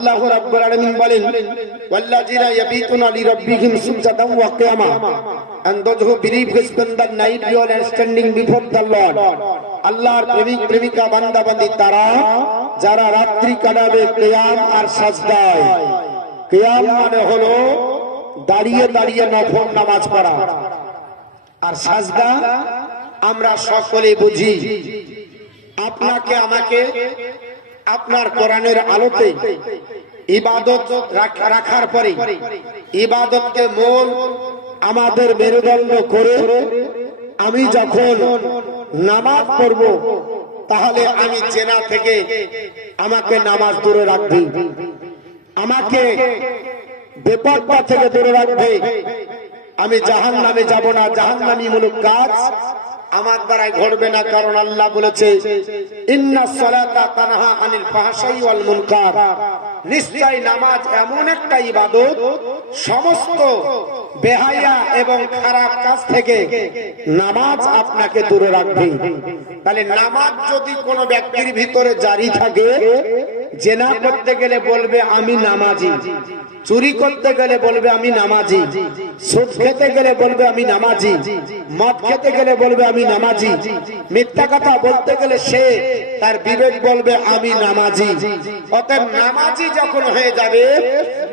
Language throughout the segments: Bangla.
আল্লাহ রাব্বুল আলামিন বলেন ওয়াল্লাযিনা ইয়াবিতুনা লিরাব্বিহিম সুজদান ওয়া কিয়ামা and those who believe who spend the night beyond and standing before the Lord আল্লাহর প্রেমিক প্রেমিকা বান্দা বান্দি তারা যারা রাত্রি কাটাবে কিয়াম আর সাজদায়। কিয়াম মানে হলো দাঁড়িয়ে দাঁড়িয়ে নফল নামাজ পড়া, আর সাজদা আমরা সকলে বুঝি। আপনাকে আমাকে আপনার কোরআনের আলোতে ইবাদত রাখার পরে ইবাদতকে মূল আমাদের মেরুদণ্ড করে আমি যখন নামাজ পড়ব তাহলে আমি জেনা থেকে আমাকে নামাজ দূরে রাখবে, আমাকে বেপরোয়া থেকে দূরে রাখবে। আমি জাহান্নামে যাব না, জাহান্নামী মূলক কাজ আমার দ্বারাই ঘটবে না, কারণ আল্লাহ বলেছে ইন্নাস সালাতা তানহা আনিল ফাহশাই ওয়াল মুনকার, নিশ্চয় নামাজ এমন একটা ইবাদত সমস্ত বেহায়া এবং খারাপ কাজ থেকে নামাজ আপনাকে দূরে রাখবে। তাহলে নামাজ যদি কোনো ব্যক্তির ভিতরে জারি থাকে, জেনা করতে গেলে বলবে আমি নামাজি, চুরি করতে গেলে বলবে আমি নামাজি, সুদ খেতে গেলে বলবে আমি নামাজি, মদ খেতে গেলে বলবে আমি নামাজি, মিথ্যা কথা বলতে গেলে সে তার বিবেক বলবে আমি নামাজি। অতএব নামাজি যখন হয়ে যাবে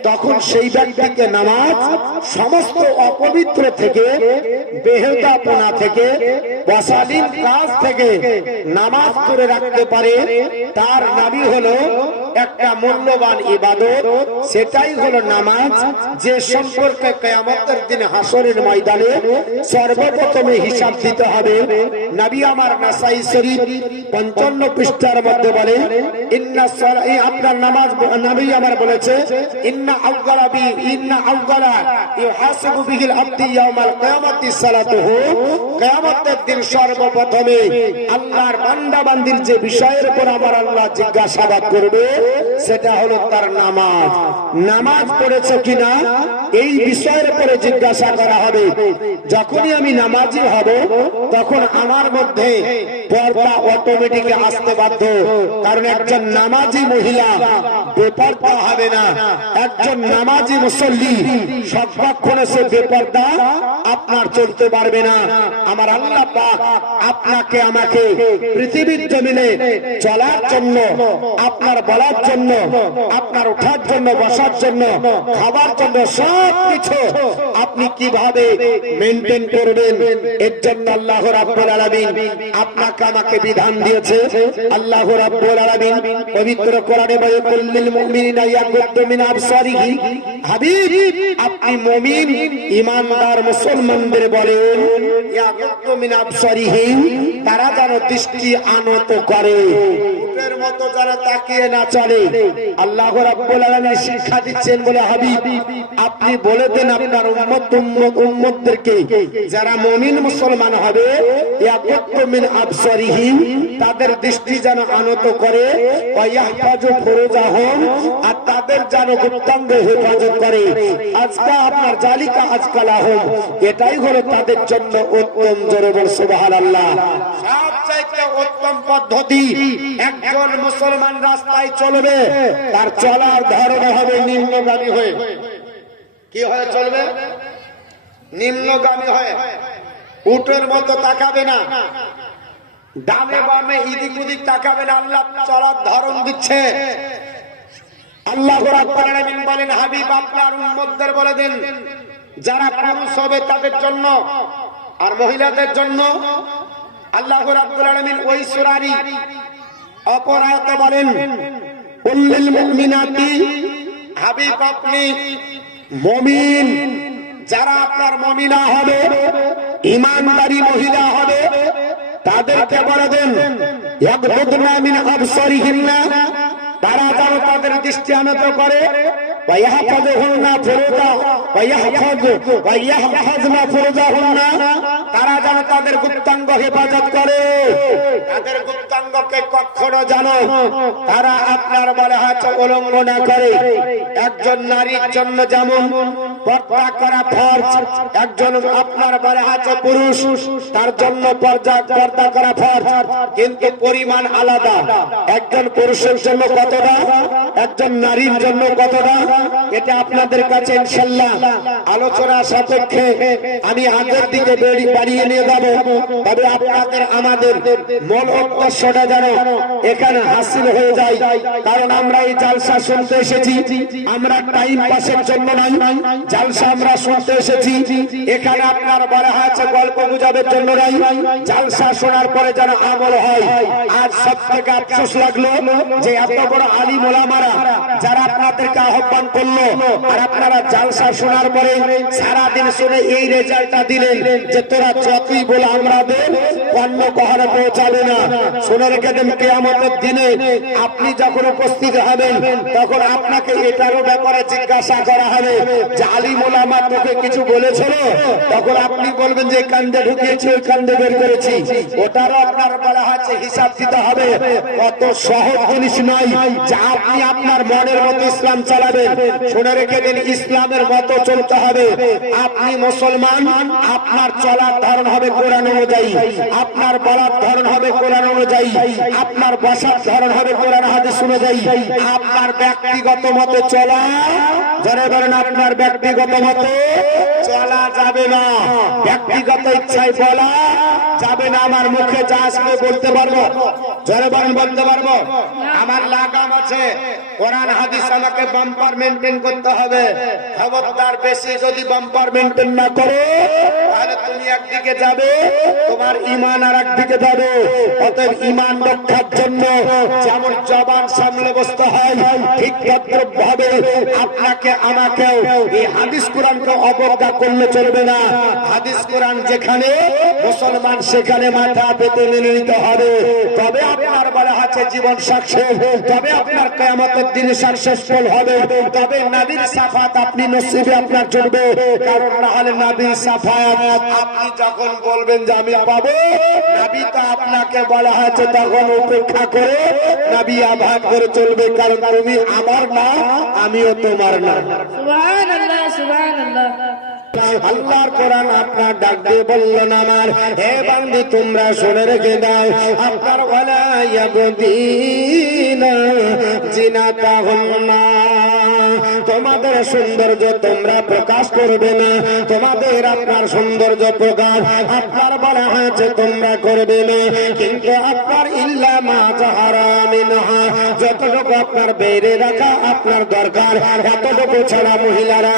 তখন সেই ব্যক্তিকে নামাজ সমস্ত অপবিত্র থেকে, বেহুদাপনা থেকে, অশালীন কাজ থেকে নামাজ করে রাখতে পারে। তার নামই হলো একটা মূল্যবান ইবাদত, সেটাই হলো নামাজ, যে সম্পর্কে কিয়ামতের দিন হাসরের ময়দানে সর্বপ্রথমে হিসাব দিতে হবে। নবী আমার নাসাই শরীফ 55 পৃষ্ঠার মধ্যে বলে ইন্না সালাতি, আপনার নামাজ নবী আমার বলেছে ইন্না আউয়ালা ইউহাসাবু বিহিল আবদি ইয়াউমাল কিয়ামাতি সালাতুহু, কিয়ামতের দিন সর্বপ্রথমে আল্লাহর বান্দা বান্দির যে বিষয়ের উপর আমার আল্লাহ জিজ্ঞাসাবাদ করবে সেটা হলো তার নামাজ। নামাজ পড়েছো কিনা এই বিষয়ের উপরে জিজ্ঞাসা করা হবে। যখনই আমি নামাজি হব তখন আমার মধ্যে পর্দা অটোমেটিক আসতে বাধ্য, কারণ একজন নামাজি মহিলা বেপরদা হবে না, একজন নামাজি মুসল্লি সর্বক্ষণে সে বেপরদা আপনার চলতে পারবে না। আমার আল্লাহ পাক আপনাকে আমাকে পৃথিবীর জমিনে চলার জন্য, আপনার বলার জন্য, আপনার ওঠার জন্য, বসার জন্য, খাবার জন্য সবকিছু আপনি কিভাবে মেইনটেইন করবেন এর জন্য আল্লাহ রাব্বুল আলামিন আপনাকে আমাকে বিধান দিয়েছে। আল্লাহ রাব্বুল আলামিন পবিত্র কোরআনে বলে কুল্লিল মুমিনিনা ইয়াগুদ্দু মিন আবসারিহি, হাবিব আপনি মুমিন ঈমানদার মুসলমানদের বলেন ইয়াগুদ্দু মিন আবসারিহি, তারা যেন দৃষ্টি আনত করে, উটের মতো যারা তাকিয়ে না চলে। আল্লাহ রাব্বুল আলামিন শিক্ষা দিচ্ছেন বলে হাবিব আপনি বলে দেন আপনার উম্মতদেরকে যারা মুমিন মুসলমান হবে ইয়াগুদ্দু মিন আবসারিহিম, তাদের দৃষ্টি যেন আনত করে, ওয়া ইয়াহফাজু ফুরুজাহুম, আর তাদের যেন গুপ্তাঙ্গ হেফাজত করে। আজকা আপনার জালিকা আজকালাহুম, এটাই হলো তাদের জন্য উত্তম। জোরে বল সুবহানাল্লাহ। সবচাইতে উত্তম পদ্ধতি একজন মুসলমান রাস্তায় চলবে, তার চলার ধরন হবে নিম্নগামী হয়ে। কি হয়ে চলবে? নিম্নগামী হয়ে, উটের মতো তাকাবে না, ডানে বামে এদিক ওদিক তাকাবে না। আল্লাহ চলার ধরন দিচ্ছে। আল্লাহ রাব্বুল আলামিন বলেন হাবিব আপনার উম্মতদের বলে দেন যারা পুরুষ হবে তাদের জন্য আর মহিলাদের জন্য। আল্লাহ রাব্বুল আলামিন ওই সূরারই অপর আয়াতে বলেন কুল্লিল মুমিনাতি, হাবিব আপনি মুমিন যারা আপনার মুমিনা হবে, ঈমানদারী মহিলা হবে, তাদেরকে বলে দেন ইয়াগুদ্দুনা মিন আবসারিহিন্না, তারা যেন তাদের দৃষ্টি আনত করে, ওয়া ইয়াহফাজুহুন্না ফুরুজা ওয়া ইয়াহফাজনা ফুরুজাহুন্না, তারা যেন তাদের গুপ্তাঙ্গ হেফাজত করে, তাদের গুপ্তাঙ্গকে কখনো যেন তারা আপনার বলা হচ্ছে উলঙ্গ না করে। একজন নারীর জন্য যেমন পর্দা করা ফরজ, একজন আপনার বলা হচ্ছে পুরুষ তার জন্য পর্দা করা ফরজ, কিন্তু পরিমাণ আলাদা। একজন পুরুষের জন্য কতটা একজন নারীর জন্য কতটা, এটা আপনাদের কাছে ইনশাআল্লাহ আলোচনা সাপেক্ষে আমি আগের দিকে বাড়িয়ে নিয়ে যাব। তবে আপনাদের আমাদের মূল উদ্দেশ্যটা যেন এখানে হাসিল হয়ে যায়, কারণ আমরা এই জালসা শুনতে এসেছি, আমরা টাইম পাসের জন্য নাই, জালসা আমরা শুনতে এসেছি। এখানে আপনার বলা হয়েছে গল্প গুজবের জন্য নাই, জালসা শোনার পরে যেন আমল হয়। আজ সব থেকে আফসোস লাগলো যে এত বড় আলিম ওলামারা যারা আপনাদেরকে আহ্বান করলো, আর আপনারা জালসা শোনার পরে সারাদিন শুনে এই রেজাল্টটা দিলেন যে তোরা যতই বলে আমাদের পণ্য কখনো পৌঁছাবে না। শুনে রেখে দেন, কিয়ামতের দিনে আপনি যখন উপস্থিত হবেন তখন আপনাকে এটারও ব্যাপারে জিজ্ঞাসা করা হবে যে আলিম ওলামা তোকে কিছু বলেছিল, তখন আপনি বলবেন যে কান্দে ঢুকিয়েছি ওই কান্দে বের করেছি। ওটারও আপনার বলা হচ্ছে হিসাব দিতে হবে। কত সহজ জিনিস নয় যে আপনি আপনার মনের মতো ইসলাম চালাবেন। শুনে রেখে দিন, ইসলামের মতো চলতে হবে। আপনি মুসলমান, আপনার চলার ধরন হবে কোরআন অনুযায়ী, আপনার বলার ধরন হবে কোরআন অনুযায়ী, আপনার বসার ধরন হবে কোরআন হাদিস অনুযায়ী। আপনার ব্যক্তিগত মতে চলা, যারা বলেন আপনার ব্যক্তিগত মতে চলা যাবে না, ব্যক্তিগত ইচ্ছায় বলা যাবে না। আমার মুখে যা আসবে বলতে পারবো, যারা বলেন বলতে পারবো। আমার লাগাম আছে, কোরআন হাদিস আমাকে বাম্পার মেনটেন করতে হবে। খবরদার বেশি যদি বাম্পার মেনটেন না করো তাহলে তুমি একদিকে যাবে, তোমার ঈমান আর একদিকে যাবে। অতএব ঈমান রক্ষার জন্য যেমন জবান সামলে বসতে হয়, ঠিক তদ্রূপভাবে আপনাকে আমাকেও এই হাদিস কোরআনকে অবজ্ঞা করলে চলবে না। হাদিস কোরআন যেখানে মুসলমান সেখানে মাথা পেতে মেনে নিতে হবে। তবে আপনার বলা আছে জীবন সাকসেস, তবে আপনার কিয়ামতের দিনে সাকসেসফুল হবে, তবে নবীর সাফাত আপনি নসিবে আপনার জুড়বে। কারণ না হলে নবীর সাফাত আপনি যখন বলবেন যে আমি পাবো, নবী তো আপনাকে বলা হয়েছে তখন উপেক্ষা করে নবী আবাদ করে চলবে, কারণ তুমি আমার না, আমিও তোমার না। সুবহানাল্লাহ, সুবহানাল্লাহ। আল্লাহর কোরআন আপনার ডাক দিয়ে বললেন, আমার হে বান্দি তোমরা শুনে রেখে দাও, আপনার ওয়ালা ইয়াবদিনা জিনাতাহুন্না, তোমাদের সৌন্দর্য তোমরা প্রকাশ করবে না, তোমাদের আপনার সৌন্দর্য প্রকাশ আপনার বলা হয়েছে তোমরা করবে না, কিন্তু আপনার ইল্লা মা যাহারা মিনহা, যতটুকু আপনার বেড়ে রাখা আপনার দরকার এতটুকু ছাড়া মহিলারা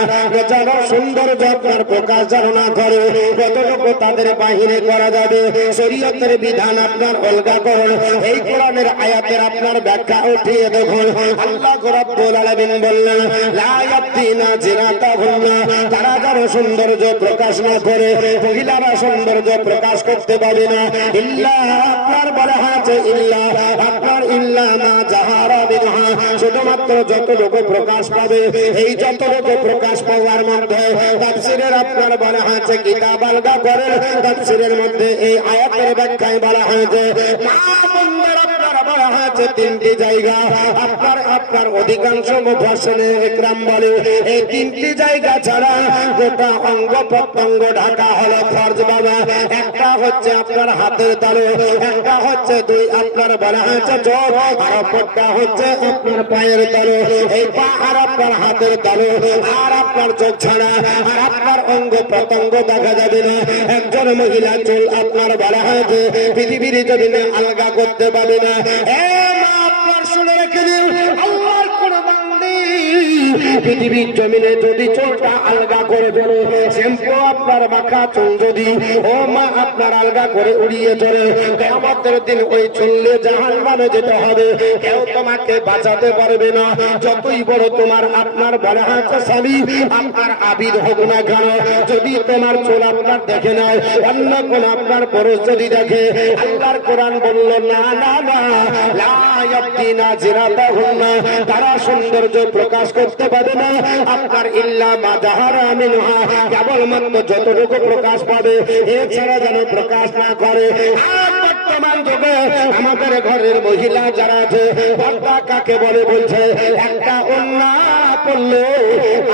যেন সৌন্দর্য আপনার প্রকাশ যেন না করে, কতটুকু তাদের বাহিরে করা যাবে। শরীয়তের বিধান আপনার অলগা করুন। এই কোরআনের আয়াতের আপনার ব্যাখ্যা উঠিয়ে দেখুন। আল্লাহ রাব্বুল আলামিন বললেন, লা ইয়াবদিনা জিনাতাহুন্না, তারা যেন সৌন্দর্য প্রকাশ না করে, মহিলারা সৌন্দর্য প্রকাশ করতে পারে না, ইল্লা আপনার বলা হয়েছে ইল্লা আপনার ইল্লা মা যাহারা বিনহা, শুধুমাত্র যতটুকু প্রকাশ পাবে। এই যতটুকু প্রকাশ পাওয়ার মধ্যে তাফসীরের আপনার বলা হয়েছে কিতাব আলগা করেন। তাফসীরের মধ্যে এই আয়াতের ব্যাখ্যায় বলা হয়েছে মা বন্ধুর আপনার বলা হয়েছে তিনটি জায়গা। আপনার অধিকাংশ মুফাসসিরে ইকরাম বলে এই তিনটি জায়গা ছাড়া গোটা অঙ্গ প্রত্যঙ্গ ঢাকা হলো ফরজ বাবা। একটা হচ্ছে আপনার হাতের তালু, একটা হচ্ছে দুই আপনার বলা হয়েছে চোখ, আর অপরটা হচ্ছে আপনার পায়ের তালু। এই পা আর আপনার হাতের তালু আর আপনার চোখ ছাড়া আর আপনার অঙ্গ প্রত্যঙ্গ দেখা যাবে না। একজন মহিলা চুল আপনার বলা হয়েছে পৃথিবীর জমিনে আলগা করতে পারবে না। এ মা আপনার শুনে রেখে দিন, আল্লাহর কোন বান্দি পৃথিবীর জমিনে যদি চুলটা আলগা করে ফেলে, শ্যাম্পু আপনার মাখা চুল যদি ও মা আপনার আলগা করে উড়িয়ে চলে, কিয়ামতের দিন ওই চুলে জাহান্নামে যেতে হবে। কেউ তোমাকে বাঁচাতে পারবে না। যতই বড় তোমার আপনার বলা হয়েছে স্বামী আপনার আবিদ হোক না কেন, যদি তোমার চুল আপনার দেখে নেয়, অন্য কোন আপনার পুরুষ যদি দেখে, আল্লাহর কোরআন বলল না না না, লা ইয়াবদিনা জিনাতাহুন্না, তারা সৌন্দর্য প্রকাশ করতে পারে না আপনার ইল্লা মা যাহারা মিনহা, কেবলমাত্র যতটুকু প্রকাশ পাবে এছাড়া যেন প্রকাশ না করে। বর্তমান যুগে আমাদের ঘরের মহিলা যারা আছে, পর্দা কাকে বলে বলছে, একটা ওড়না পড়লে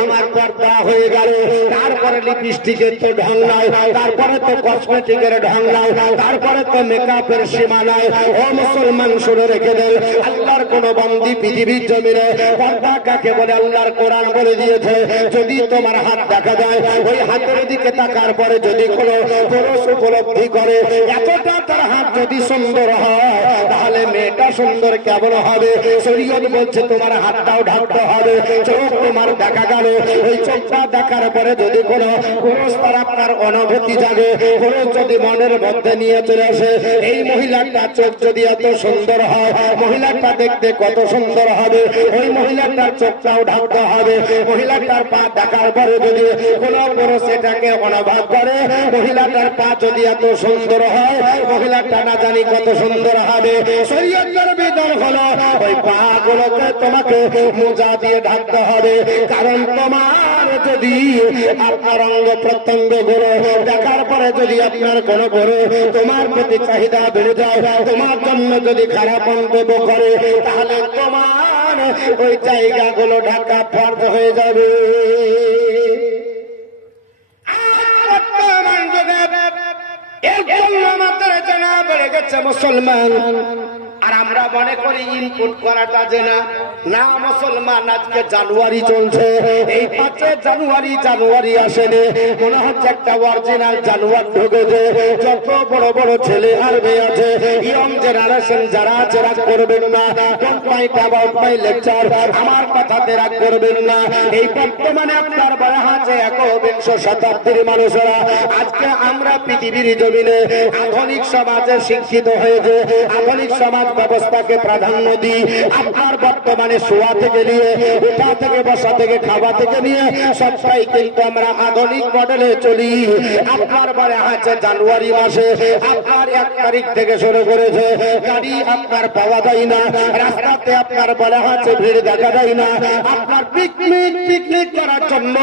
আমার পর্দা হয়ে গেল, তারপরে লিপস্টিকের তো ঢং নাই, তারপরে তো কসমেটিকের ঢং নাই, তারপরে তো মেকআপের সীমা নাই। ও মুসলমান শুনে রেখে দেন, আল্লাহর কোন বান্দি পৃথিবীর জমিনে পর্দা কাকে বলে আল্লাহর কোরআন বলে দিয়েছে, যদি তোমার হাত দেখা যায় ওই হাতের দিকে তাকার পরে যদি কোনো পুরুষ উপলব্ধি করে এতটা তার হাত যদি সুন্দর হয় তাহলে মেয়েটা সুন্দর কেমন হবে? শরীয়ত বলছে তোমার হাতটাও ঢাকতে হবে। চোখ তোমার দেখা গেল, ওই চোখটা দেখার পরে যদি কোনো পুরুষ তার আপনার অনুভূতি জাগে, পুরুষ যদি মনের মধ্যে নিয়ে চলে আসে এই মহিলাটা চোখ যদি এত সুন্দর হয়, মহিলাটা দেখতে কত সুন্দর হবে, ওই মহিলাটার চোখটাও ঢাকতে হবে। মহিলাটার পা দেখার পরে যদি কোনো পুরুষ এটাকে অনুভব করে মহিলাটার পা যদি এত সুন্দর হয়, মহিলাটা না জানি কত সুন্দর হবে। শরীয়তের বিধান হলো ওই পা গুলোকে তোমাকে মোজা দিয়ে ঢাকতে হবে, কারণ তোমার যদি আপনার অঙ্গ প্রত্যঙ্গ গুলো দেখার পরে যদি আপনার কোনো গুরু তোমার প্রতি চাহিদা বেড়ে যায়, তোমার জন্য যদি খারাপ মন্তব্য করে তাহলে তোমার ওই জায়গাগুলো ঢাকা ফর্জ হয়ে যাবে। বর্তমান যুগে এর জন্য আমাদের জানা বেড়ে গেছে মুসলমান, আর আমরা মনে করি ইনপুট করাটা যে না না মুসলমান। আজকে জানুয়ারি চলছে, এই 5 জানুয়ারি আসেনি, মনে হচ্ছে একটা অরিজিনাল জানুয়ারি ঢুকেছে। যত বড় বড় ছেলে আর মেয়ে আছে ইয়ং জেনারেশন যারা আছে রাগ করবেন না, don't mind about my lecture, আমার কথাতে রাগ করবেন না। এই বর্তমানে আপনার বলা আছে 21 শতাব্দীর মানুষেরা আজকে আমরা পৃথিবীর জমিনে আধুনিক সমাজে শিক্ষিত হয়েছে, আধুনিক সমাজ ব্যবস্থাকে প্রাধান্য দিই। আপনার বর্তমানে শোয়া থেকে নিয়ে উঠা থেকে বসা থেকে খাওয়া থেকে নিয়ে সবটাই কিন্তু আমরা আধুনিক মডেলে চলি। আপনার বলে আছে জানুয়ারি মাসে আপনার 1 তারিখ থেকে শুরু করেছে গাড়ি আপনার পাওয়া যায় না, রাস্তাতে আপনার বলে আছে ভিড় দেখা যায় না। আপনার পিকনিক করার জন্য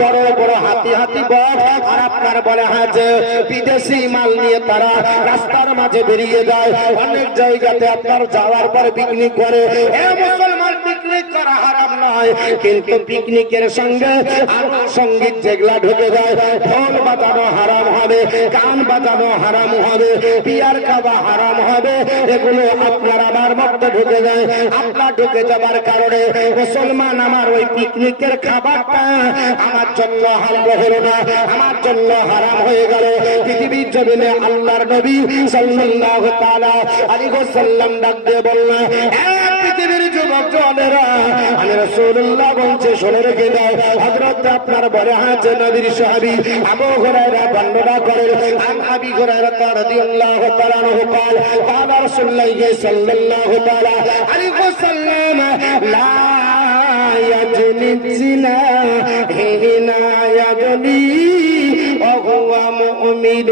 বড় বড় হাতি বস আর আপনার বলে আছে বিদেশি মাল নিয়ে তারা রাস্তার মাঝে বেরিয়ে যায়। অনেক জায়গাতে আপনার যাওয়ার পর পিকনিক করে। মুসলমান পিকনিক করা হারাম নয়, কিন্তু পিকনিকের সঙ্গে আরো সঙ্গীত যেগুলা ঢুকে যায়, ঢোল বাজানো হারাম হবে, গান বাজানো হারাম হবে, বিয়ার খাওয়া হারাম হবে, এগুলো আপনার আমার মধ্যে ঢুকে যায়। আপনার ঢুকে যাবার কারণে মুসলমান আমার ওই পিকনিকের খাবারটা আমার জন্য হালাল হলো না, আমার জন্য হারাম হয়ে গেল। পৃথিবীর জমিনে আল্লাহর নবী সাল্লাল্লাহু তাআলা আলাইহি ওয়াসাল্লাম ডাক দিয়ে বললেন, পৃথিবীর যুবক জনেরা আমি রাসূলুল্লাহ বলছে শুনে রেখে দাও। হযরত আপনার বলে আছে নবীর সাহাবী আবু হুরায়রা বর্ণনা করেন, আন আবি হুরায়রা রাদিয়াল্লাহু তাআলা আনহু قال قال رسول الله صلى الله تعالى عليه وسلم لا يجني الزنا حين يجني وهو مؤمن।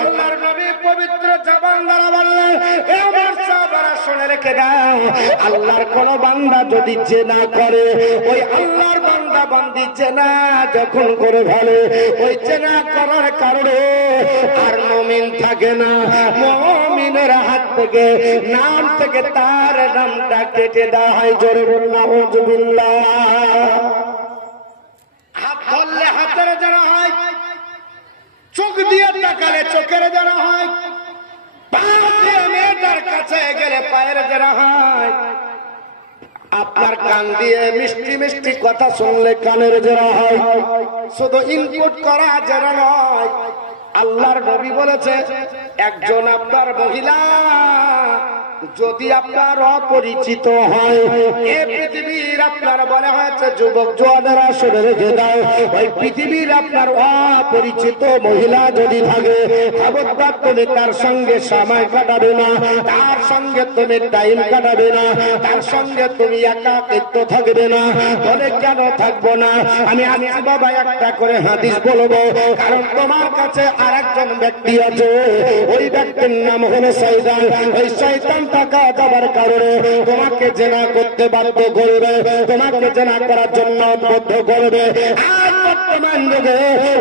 আল্লাহর নবী পবিত্র জবান দ্বারা বললেন, হে আমার সাহাবারা শুনে রেখে দাও, আল্লাহর কোন বান্দা যদি জেনা করে, ওই আল্লাহর বান্দা বান্দি জেনা যখন করে ফেলে, ওই জেনা করার কারণে আর মুমিন থাকে না। মুমিনের হাত থেকে নাম থেকে তার নামটা কেটে দেওয়া হয়। জোরে বলুন নাউযুবিল্লাহ। হাত ধরলে হাতের যারা হয়, চোখ দিয়ে তাকালে চোখের যারা হয়, পা দিয়ে মেয়েটার কাছে গেলে পায়ের যারা হয়, আপনার কান দিয়ে মিষ্টি মিষ্টি কথা শুনলে কানের যারা হয়, শুধু ইনপুট করা যারা নয়। আল্লাহর নবী বলেছে একজন আপনার মহিলা যদি আপনার অপরিচিত হয়, এ পৃথিবীর আপনার বলা হয়েছে যুবক জওয়ানেরা শুনে রেখে দাও, ওই পৃথিবীর আপনার অপরিচিত মহিলা যদি থাকে, খবরদার তুমি তার সঙ্গে সময় কাটাবে না, তার সঙ্গে তুমি টাইম কাটাবে না, তার সঙ্গে তুমি একাকিত্ব থাকবে না। বলে কেন থাকবো না? আমি আজকে বাবা একটা করে হাদিস বলবো, কারণ তোমার কাছে আরেকজন ব্যক্তি আছে, ওই ব্যক্তির নাম হলো শয়তান। ওই শয়তান টাকা যাবার কারণে তোমাকে জেনা করতে বাধ্য করবে, তোমাকে জেনা করার জন্য বাধ্য করবে। আর বর্তমান যুগে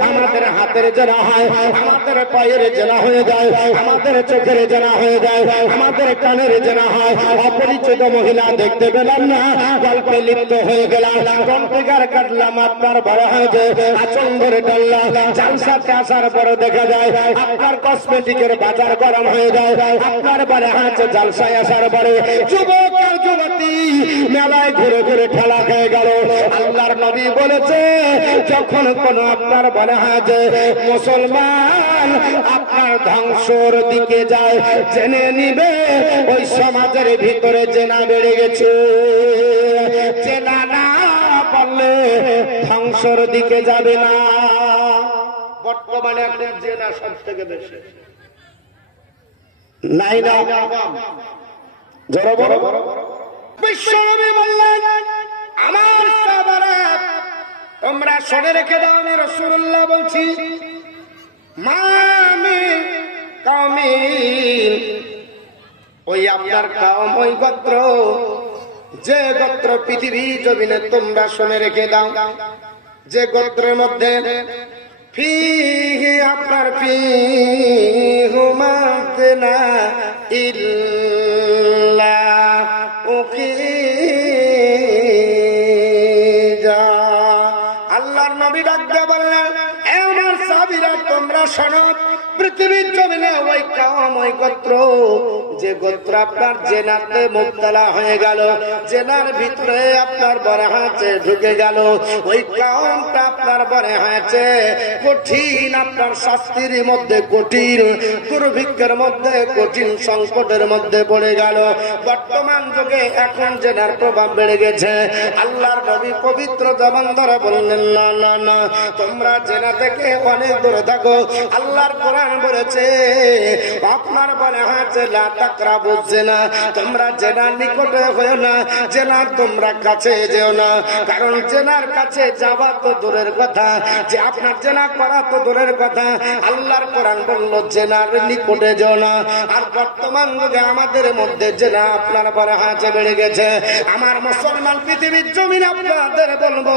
আমাদের হাতের জেনা হয়, আমাদের পায়ের জেনা হয়ে যায়, আমাদের চোখের জেনা হয়ে যায়, আমাদের কানের জেনা হয়। অপরিচিত মহিলা দেখতে পেলাম না, গল্পে লিপ্ত হয়ে গেলাম, কন্টিকার কাটলাম, আপনার বড় হয়েছে আচল ধরে টানলাম। জালসাতে আসার পরে দেখা যায় আপনার কসমেটিকের বাজার গরম হয়ে যায়, আপনার বারে হাতে জালসায় আসার পরে যুবক আর যুবতী মেলায় ঘুরে ঘুরে ঠেলা খেয়ে গেল। আল্লাহর নবী বলেছে, যখন কোন আপনার বলে হাতে মুসলমান আপনার ধ্বংসর দিকে যায়, জেনে নিবে ওই সমাজের ভিতরে জেনা বেড়ে গেছে। জেনা না পারলে ধ্বংসর দিকে যাবে না। বর্তমানে এখন জেনা সব থেকে বেশি নাই না জড়ো বড় বিশ্বনবী বললেন, আমার সাহাবারা তোমরা শুনে রেখে দাও, আমি রাসূলুল্লাহ বলছি, মামি কামিন, ওই আপনার কওম, ওই গোত্র, যে গোত্র পৃথিবী জমিনে তোমরা শুনে রেখে দাও, যে গোত্রের মধ্যে ফিহি আপনার ফিহুমা না ইল্লা উখিজা। আল্লাহর নবী ডাক দিয়ে বললেন, এ আমার সাহাবীরা তোমরা শোনো, পৃথিবীর জমিনে ওই কওম, ওই গোত্র, যে গোত্র আপনার জেনাতে মুবতালা হয়ে গেল, জেনার ভিতরে আপনার বড় হাতে ঢুকে গেল, ওই কওমটা আপনার বড় হাতে কঠিন আপনার শাস্তির মধ্যে, কঠিন দুর্ভিক্ষের মধ্যে, কঠিন সংকটের মধ্যে পড়ে গেল। বর্তমান যুগে এখন জেনার প্রভাব বেড়ে গেছে। আল্লাহর নবী পবিত্র জবান ধরে বললেন, না না না, তোমরা জেনা থেকে অনেক দূরে থাকো। আল্লাহর কোরআন বলেছে, আপনার বলে হাতে লা তাকরাবু জিনা, তোমরা জেনার নিকটে হয়েও না, জেনার তোমরা কাছে যেও না। কারণ জেনার কাছে যাওয়া তো দূরের কথা, যে আপনার জেনা করা তো দূরের কথা, আল্লাহর কোরআন বলল জেনার নিকটে যেও না। আর বর্তমান যুগে আমাদের মধ্যে জেনা আপনার বলে হাতে বেড়ে গেছে। আমার মুসলমান পৃথিবীর জমিন আপনাদের বলবো,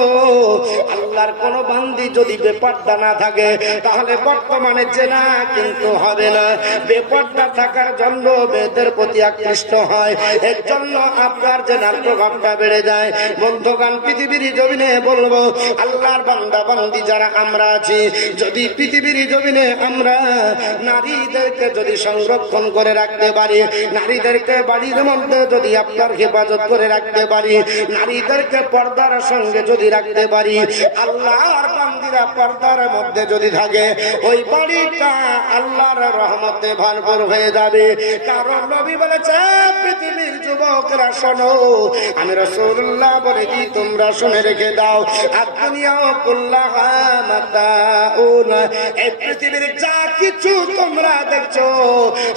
আল্লাহর কোন বান্দি যদি বেপরদা না থাকে, তাহলে বর্তমানে জেনা কিন্তু হবে না। বেপরদা থাকার জন্য মেয়েদের প্রতি আকৃষ্ট হয়, এর জন্য আপনার জেনার প্রভাবটা বেড়ে যায়। বন্ধুগণ, পৃথিবীর জমিনে বলবো, আল্লাহর বান্দা বান্দি যারা আমরা আছি, যদি পৃথিবীর জমিনে আমরা নারীদেরকে যদি সংরক্ষণ করে রাখতে পারি, নারীদেরকে বাড়ির মধ্যে যদি আপনার হেফাজত করে রাখতে পারি, নারীদেরকে পর্দার সঙ্গে যদি রাখতে পারি, আল্লাহর বান্দিরা পর্দার মধ্যে যদি থাকে, ওই বাড়িটা আল্লাহর রহমতে ভরপুর হয়ে যাবে। কারণ নবী বলেছে, পৃথিবীর যুবকরা শোনো, আমি রাসূলুল্লাহ বলেছি, তোমরা শুনে রেখে দাও, আর দুনিয়া কুল্লাহা মাতাউন, এই পৃথিবীর যা কিছু তোমরা দেখছো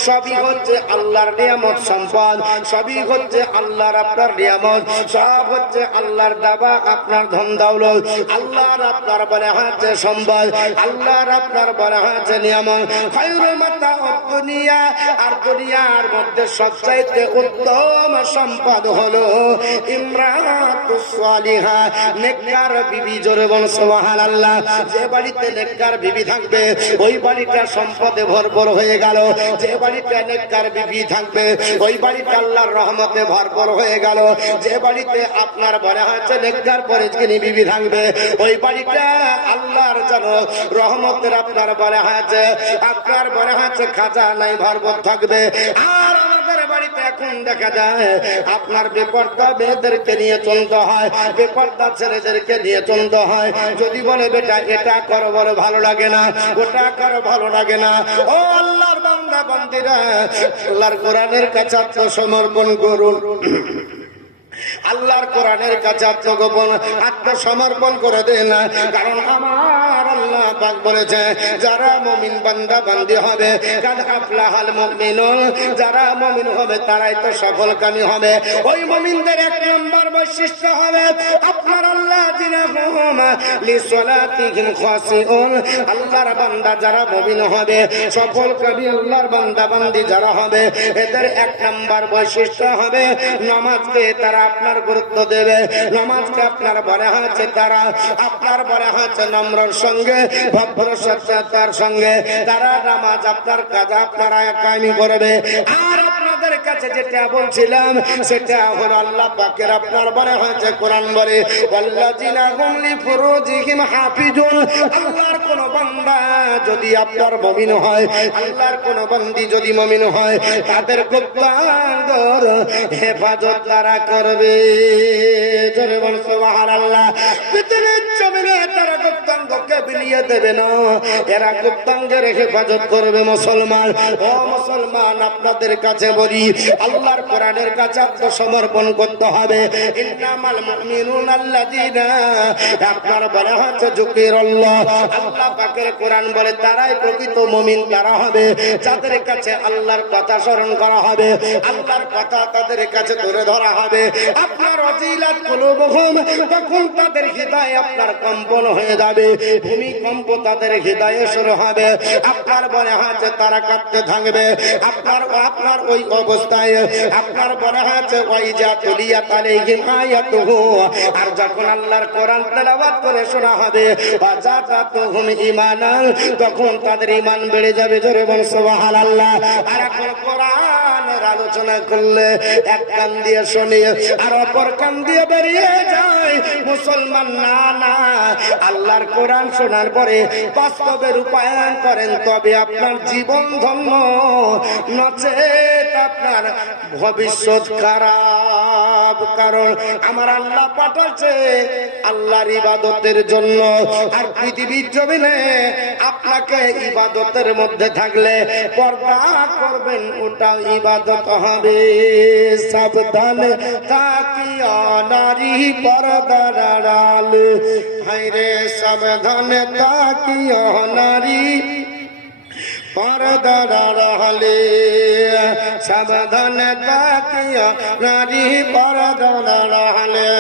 সবই হচ্ছে আল্লাহর নিয়ামত সম্পদ, সবই হচ্ছে আল্লাহর আপনার নিয়ামত, সব হচ্ছে আল্লাহর দাবা আপনার ধন দৌলত, আল্লাহর আপনার বলে হাতে সম্পদ, আল্লাহর আপনার বলে হাতে নিয়ামত। খায়রুল মাতাউদ দুনিয়া, আর দুনিয়ার মধ্যে সবচাইতে উত্তম সম্পদ হলো ইমরাতুস সালিহা, নেককার বিবি। জোরে বল সুবহানাল্লাহ। যে বাড়িতে নেককার বিবি থাকবে, ওই বাড়িটা সম্পদে ভরপুর হয়ে গেল। যে বাড়িতে নেককার বিবি থাকবে, ওই বাড়িটা আল্লাহর রহমতে ভরপুর হয়ে গেল। যে বাড়িতে আপনার বলে হচ্ছে নেককার পরেজগারী বিবি থাকবে, ওই বাড়িটা আল্লাহর যেন রহমতের আপনার বলে হচ্ছে, আপনার বলে হচ্ছে খাজানাই ভরপুর থাকবে। আর আমাদের বাড়িতে এখন দেখা যায় আপনার বেপরদা মেয়েদেরকে নিয়ে চলতে হয়, বেপরদা ছেলেদেরকে নিয়ে চলতে হয়। যদি বলে বেটা এটা করো, বলে ভালো লাগে না, ওটা করো ভালো লাগে না। ও আল্লাহর বান্দা বান্দিরা, আল্লাহর কোরআনের কাছে আত্মসমর্পণ করুন, আল্লাহর কোরআনের কাছে আত্মসমর্পণ করে দেন। কারণ আমার আল্লাহ পাক বলেছে, যারা মুমিন বান্দা বান্দি হবে, কাদ আফলাহাল মুমিনুন, যারা মুমিন হবে তারাই তো সফলকামী হবে। ওই মুমিনদের এক নম্বর বৈশিষ্ট্য হবে আপনার আল্লাহ জিনাহুম লিসালাতিহিম খাশিউন। আল্লাহর বান্দা যারা মুমিন হবে, সফল কবি আল্লাহর বান্দা বান্দি যারা হবে, এদের এক নাম্বার বৈশিষ্ট্য হবে নামাজকে তারা আপনার গুরুত্ব দেবে। নামাজকে আপনার বলা হচ্ছে তারা আপনার বলা হচ্ছে নম্রর সঙ্গে, ভদ্র সত্যতার সঙ্গে তারা নামাজ আপনার কাজ আপনারা কায়েম করবে। আর আপনাদের কাছে যেটা বলছিলাম সেটা হলো আল্লাহ পাকের আপনার বলা হয়েছে কোরআন বলে ওয়াল্লাযিনা হুম লিফুরুজিহিম হাফিজুন। আল্লাহর কোন বান্দা যদি আপনার মুমিন হয়, আল্লাহর কোন বান্দি যদি মুমিন হয়, তাদের গুপ্তাঙ্গর হেফাজত তারা করবে। জোরে বল সুবহানাল্লাহ। পৃথিবীর জমিনে তারা গুপ্তাঙ্গকে বিলিয়ে দেবে না, এরা গুপ্তাঙ্গের হেফাজত করবে। মুসলমান, ও মুসলমান, আপনাদের কাছে বলি আল্লাহর কোরআনের কাছে আত্মসমর্পণ করতে হবে। ইন্নামাল মুমিনুনা আল্লাযিনা, আপনার বলা হচ্ছে যুকিরাল্লাহ, আল্লাহ পাকের কোরআন বলে তারাই প্রকৃত মুমিন তারা হবে যাদের কাছে আল্লাহর কথা স্মরণ করা হবে, আল্লাহর কথা তাদের কাছে তুলে ধরা হবে। আপনার ওয়াজিলাত কুলুবুহুম, তখন তাদের হৃদয় আপনার কম্পন হয়ে যাবে, ভূমিকম্প তাদের হৃদয়ে শুরু হবে। আপনার বলে হচ্ছে তারা কাঁপতে থাকবে। আপনার ওই অবস্থায় আপনার বলে হচ্ছে ওয়াইজা তুলিয়াত আলাইহিম আয়াতুহু, আর যখন আল্লাহর কোরআন তেলাওয়াত করে শোনা হবে ওয়াজাদাতুহুম ঈমানান, তখন তাদের ঈমান বেড়ে যাবে। জোরে বল সুবহানাল্লাহ। আর এখন কোরআনের আলোচনা করলে এক কান দিয়ে শুনি আর অপর কান দিয়ে বেরিয়ে যায় মুসলমান। না না, আল্লাহর কোরআন শোনার পরে বাস্তবে রূপায়ণ করেন, তবে আপনার জীবন ধন্য, নচেত আপনার ভবিষ্যৎ খারাপ। কারণ আমার আল্লাহ পাঠাচ্ছে আল্লাহর ইবাদতের জন্য। আর পৃথিবীর জমিনে আপনাকে ইবাদতের মধ্যে থাকলে পর্দা করবেন, ওটা ইবাদত হবে। সাবধানে তাকিয়া নারী পর্দার আড়াল, হায়রে সাবধানে তাকিয়া নারী পর্দার আড়ালে, সাবধানে তাকিয়া নারী পর্দার আড়ালে।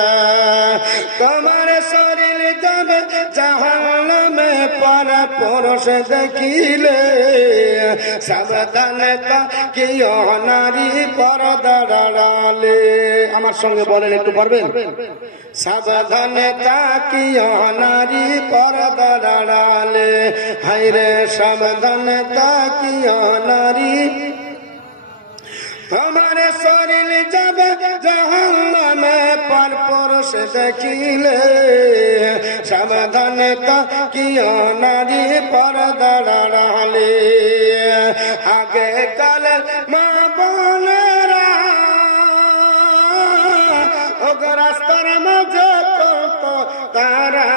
তোমার শরীর যাবে জাহান্নামে পর পুরুষ দেখিলে, সাবধানে তাকিয়া নারী পর্দার আড়ালে। আমার সঙ্গে বলেন, একটু পারবেন? সাবধানে তাকিয়া নারী পর্দার আড়ালে, হায়রে সাবধানে তাকিয়া নারী। তোমার শরীর যাবে জাহান্নামে পর পুরুষ দেখিলে, সাবধানে তাকিয়া নারী পর্দার আড়ালে। আগে কালে মা বোনেরা ওগো রাস্তার মাঝে চলতো তারা,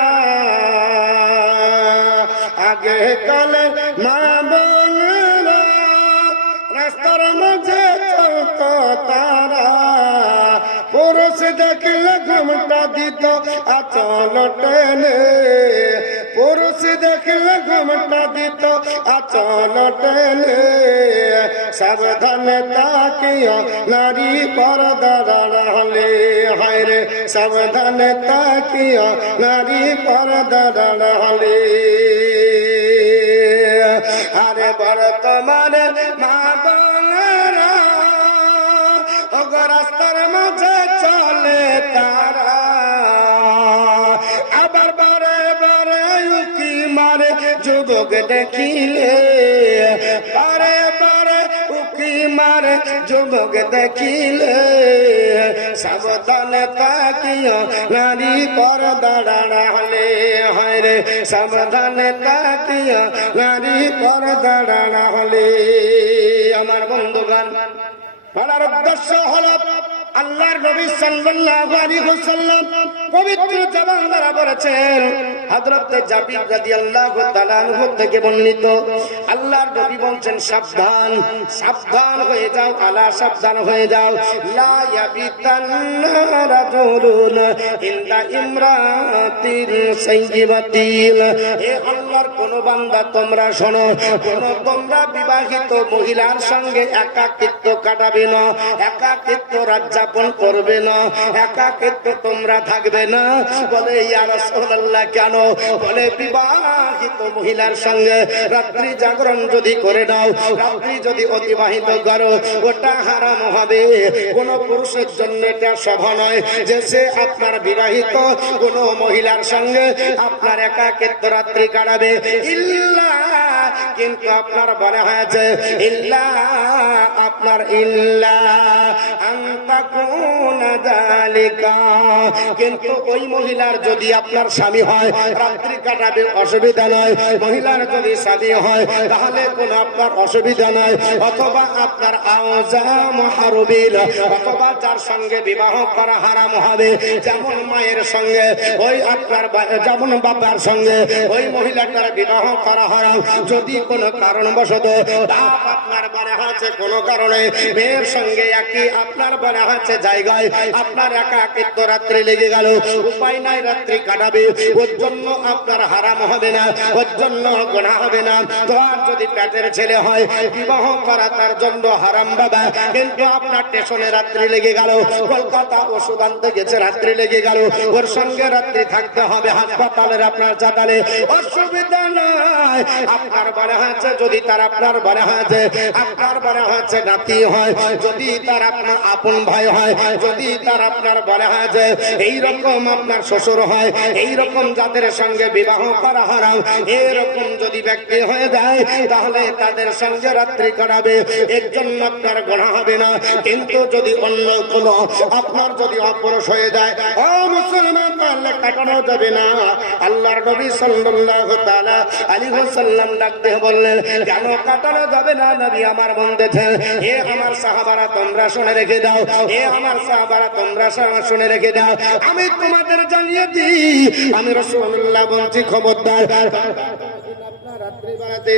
আগে কালে মা বোনেরা রাস্তার মাঝে চলতো তারা, পুরুষ দেখলে ঘুমটা দিত আচল টেনে, পুরুষ দেখলে ঘুমটা দিত আচল টেনে। সাবধানে তাকিয়া নারী পর্দার আড়ালে, হায়রে সাবধানে তাকিয়া নারী পর্দার আড়ালে। আরে বর্তমানে মা বোনেরা ওগো রাস্তার মাঝে চলে তারা, আবার বারে বারে উকি মারে যুবক দেখিলে, বারে বারে উকি মারে যুবক দেখিলে। সাবধানে তাকিয়া নারী পর্দার আড়ালে, হায়রে সাবধানে তাকিয়া নারী পর্দার আড়ালে। আমার বন্ধুগণ, বলার উদ্দেশ্য হলো আল্লাহর নবী সাল্লাল্লাহু আলাইহি ওয়াসাল্লাম পবিত্র জবান দ্বারা বলেছেন, হযরত জাবির রাদিয়াল্লাহু তাআলা আনহু থেকে বর্ণিত, আল্লাহর নবী বলেন সাবধান, সাবধান হয়ে যাও, আলা সাবধান হয়ে যাও। লা ইয়াবিতান্না রাজুলুন ইনদা ইমরাতিন সাইয়্যিবাতিন, হে আল্লাহ আল্লাহর কোন বান্দা তোমরা শোনো, তোমরা বিবাহিত মহিলার সঙ্গে একাকিত্ব কাটাবে না, একাকিত্ব রাত যাপন করবে না, একাকিত্ব তোমরা থাকবে না। বলে ইয়া রাসূলুল্লাহ কেন? বলে বিবাহিত মহিলার সঙ্গে রাত্রি জাগরণ যদি করে নাও, রাত্রি যদি অতিবাহিত করো, ওটা হারাম হবে। কোন পুরুষের জন্য এটা শোভা নয় যে সে আপনার বিবাহিত কোন মহিলার সঙ্গে আপনার একাকিত্ব রাত্রি কাটাবে। ইল্লা, কিন্তু আপনার বলা হয়েছে ইল্লা, আপনার ইল্লা আনতাকুনা যালিকা, কিন্তু ওই মহিলার যদি আপনার স্বামী হয় রাত্রি কাটাবে, অসুবিধা নয়। মহিলার যদি স্বামী হয় তাহলে কোনো আপনার অসুবিধা নাই। অথবা আপনার আওজা মুহারবিল, অথবা যার সঙ্গে বিবাহ করা হারাম হবে, যেমন মায়ের সঙ্গে ওই আপনার যেমন বাবার সঙ্গে ওই মহিলাটার বিবাহ করা হারাম। যদি কোনো কারণবশত বাপ আপনার বলা হচ্ছে কোনো কারণে মেয়ের সঙ্গে একই আপনার বলা হচ্ছে জায়গায় আপনার একাকিত্ব রাত্রি লেগে গেল, উপায় নাই রাত্রি কাটাবে, ওর জন্য আপনার হারাম হবে না, ওর জন্য গুনাহ হবে না। তো আর যদি পেটের ছেলে হয় বিবাহ করা তার জন্য হারাম বাবা, কিন্তু আপনার স্টেশনে রাত্রি লেগে গেল, কলকাতা ওষুধ আনতে গেছে রাত্রি লেগে গেল, ওর সঙ্গে রাত্রি থাকতে হবে হাসপাতালের আপনার চাতালে, অসুবিধা নাই। আপনার বলা হচ্ছে যদি তার আপনার বলা হচ্ছে আপনার বলা হচ্ছে নাতি হয়, যদি তার আপনার আপন ভাই হয়, যদি তার আপনার বলা হচ্ছে এইরকম আপনার শ্বশুর হয়, এইরকম যাদের সঙ্গে বিবাহ করা হারাম, এরকম যদি ব্যক্তি হয়ে যায় তাহলে তাদের সঙ্গে রাত্রি কাটাবে, এর জন্য আপনার গুনাহ হবে না। কিন্তু যদি অন্য কোনো আপনার যদি অপরশ হয়ে যায়, ও মুসলমান, তাহলে কাটানো যাবে না। আল্লাহর নবী সাল্লাল্লাহু তাআলা আলাইহি ওয়াসাল্লাম ডাকতে বললেন, কেন কাটানো যাবে না? নবী আমার বলতেছেন, এ আমার সাহাবারা তোমরা শুনে রেখে দাও, এ আমার সাহাবারা তোমরা শুনে রেখে দাও, আমি তোমাদের জানিয়ে দিই, আমি রাসূলুল্লাহ বলছি, খবরদার আপনার রাত্রি বেলাতে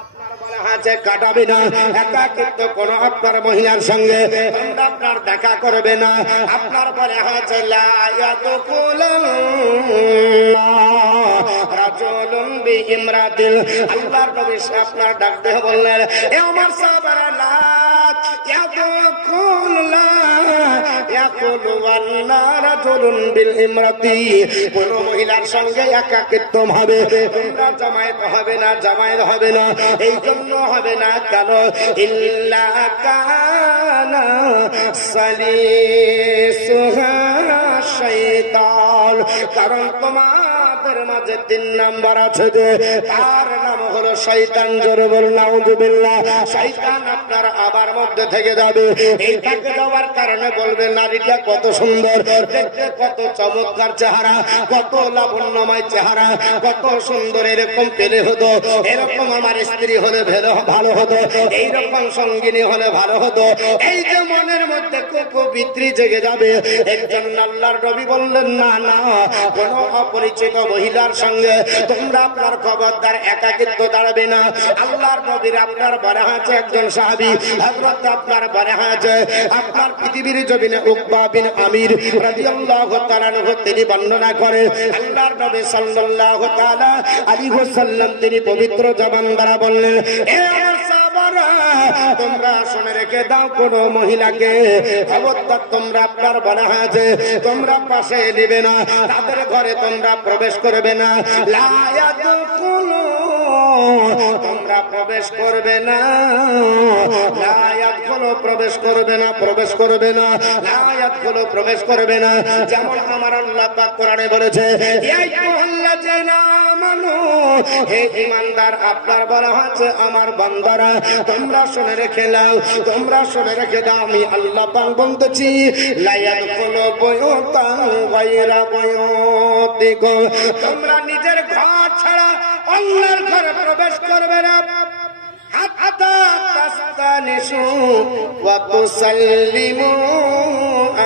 আপনার বলা আছে কাটাবে না, একাকিত্ব কোন আপনার মহিলার সঙ্গে তোমরা আপনার দেখা করবে না। আপনার বলা আছে লা ইয়াদখুলুল্লাহ রাজুলুন বিইমরাতিল, আল্লাহর নবী আপনার ডাক দিয়ে বললেন, এ আমার সাহাবারা, লা কোন মহিলার সঙ্গে একাকিত্ব হবে তোমরা জামায়াত হবে না, জামায়াত হবে না। এই জন্য হবে না কেন? ইল্লা কানা সালিসুহা শাইতান, কারণ তোমাদের মাঝে 3 নাম্বার আছে যে তার নাম হলো শয়তান। জোরে বলুন নাউযুবিল্লাহ। শয়তান আপনার আবার মধ্যে থেকে যাবে, এই থেকে যাওয়ার কারণে বলবে নারীটা কত সুন্দর দেখতে, কত চমৎকার চেহারা, কত লাবণ্যময় চেহারা, কত সুন্দর, এরকম পেলে হতো, এরকম আমার স্ত্রী হলে ভালো হতো, এইরকম সঙ্গিনী হলে ভালো হতো। এই যে মনের মধ্যে কুপবিত্রি জেগে যাবে, এর জন্য আল্লাহর নবী বললেন, না না, কোন অপরিচিত মহিলার সঙ্গে তোমরা আপনার খবরদার একাকিত্ব দাঁড়াবে না। আল্লাহর নবীর আপনার বলা আছে একজন সাহাবী হযরত আপনার বলা আছে আপনার পৃথিবীর জমিনে উকবা বিন আমির রাদিয়াল্লাহু তাআলা আনহু তিনি বর্ণনা করে, আল্লাহর নবী সাল্লাল্লাহু তাআলা আলাইহি ওয়াসাল্লাম তিনি পবিত্র জবান দ্বারা বললেন, এ আমার সাহাবারা, তোমরা শুনে রেখে দাও, কোন মহিলাকে খবরদার তোমরা আপনার বলা আছে তোমরা পাশে নেবে না, তাদের ঘরে তোমরা প্রবেশ করবে না। লা ইয়াদখুলু, তোমরা প্রবেশ করবে না, লা ইয়াদখুলু, প্রবেশ করবে না, প্রবেশ করবে না, লা ইয়াদখুলু, প্রবেশ করবে না। যেমন আমার আল্লাহ পাক কোরআনে বলেছে, ইয়া আইয়ুহাল্লাযীনা আমানু, হে ঈমানদার, আপনার বলা হচ্ছে আমার বান্দারা তোমরা শুনে রেখে নাও, তোমরা শুনে রেখে দাও, আমি আল্লাহ পাক বলতেছি, লা ইয়াদখুলু বুয়ুতান গায়রা বুয়ুতিকুম, তোমরা নিজের ঘর ছাড়া অন্যের ঘরে প্রবেশ করবে না। হাত্তা তাস্তানিসু ওয়া তুসাল্লিমু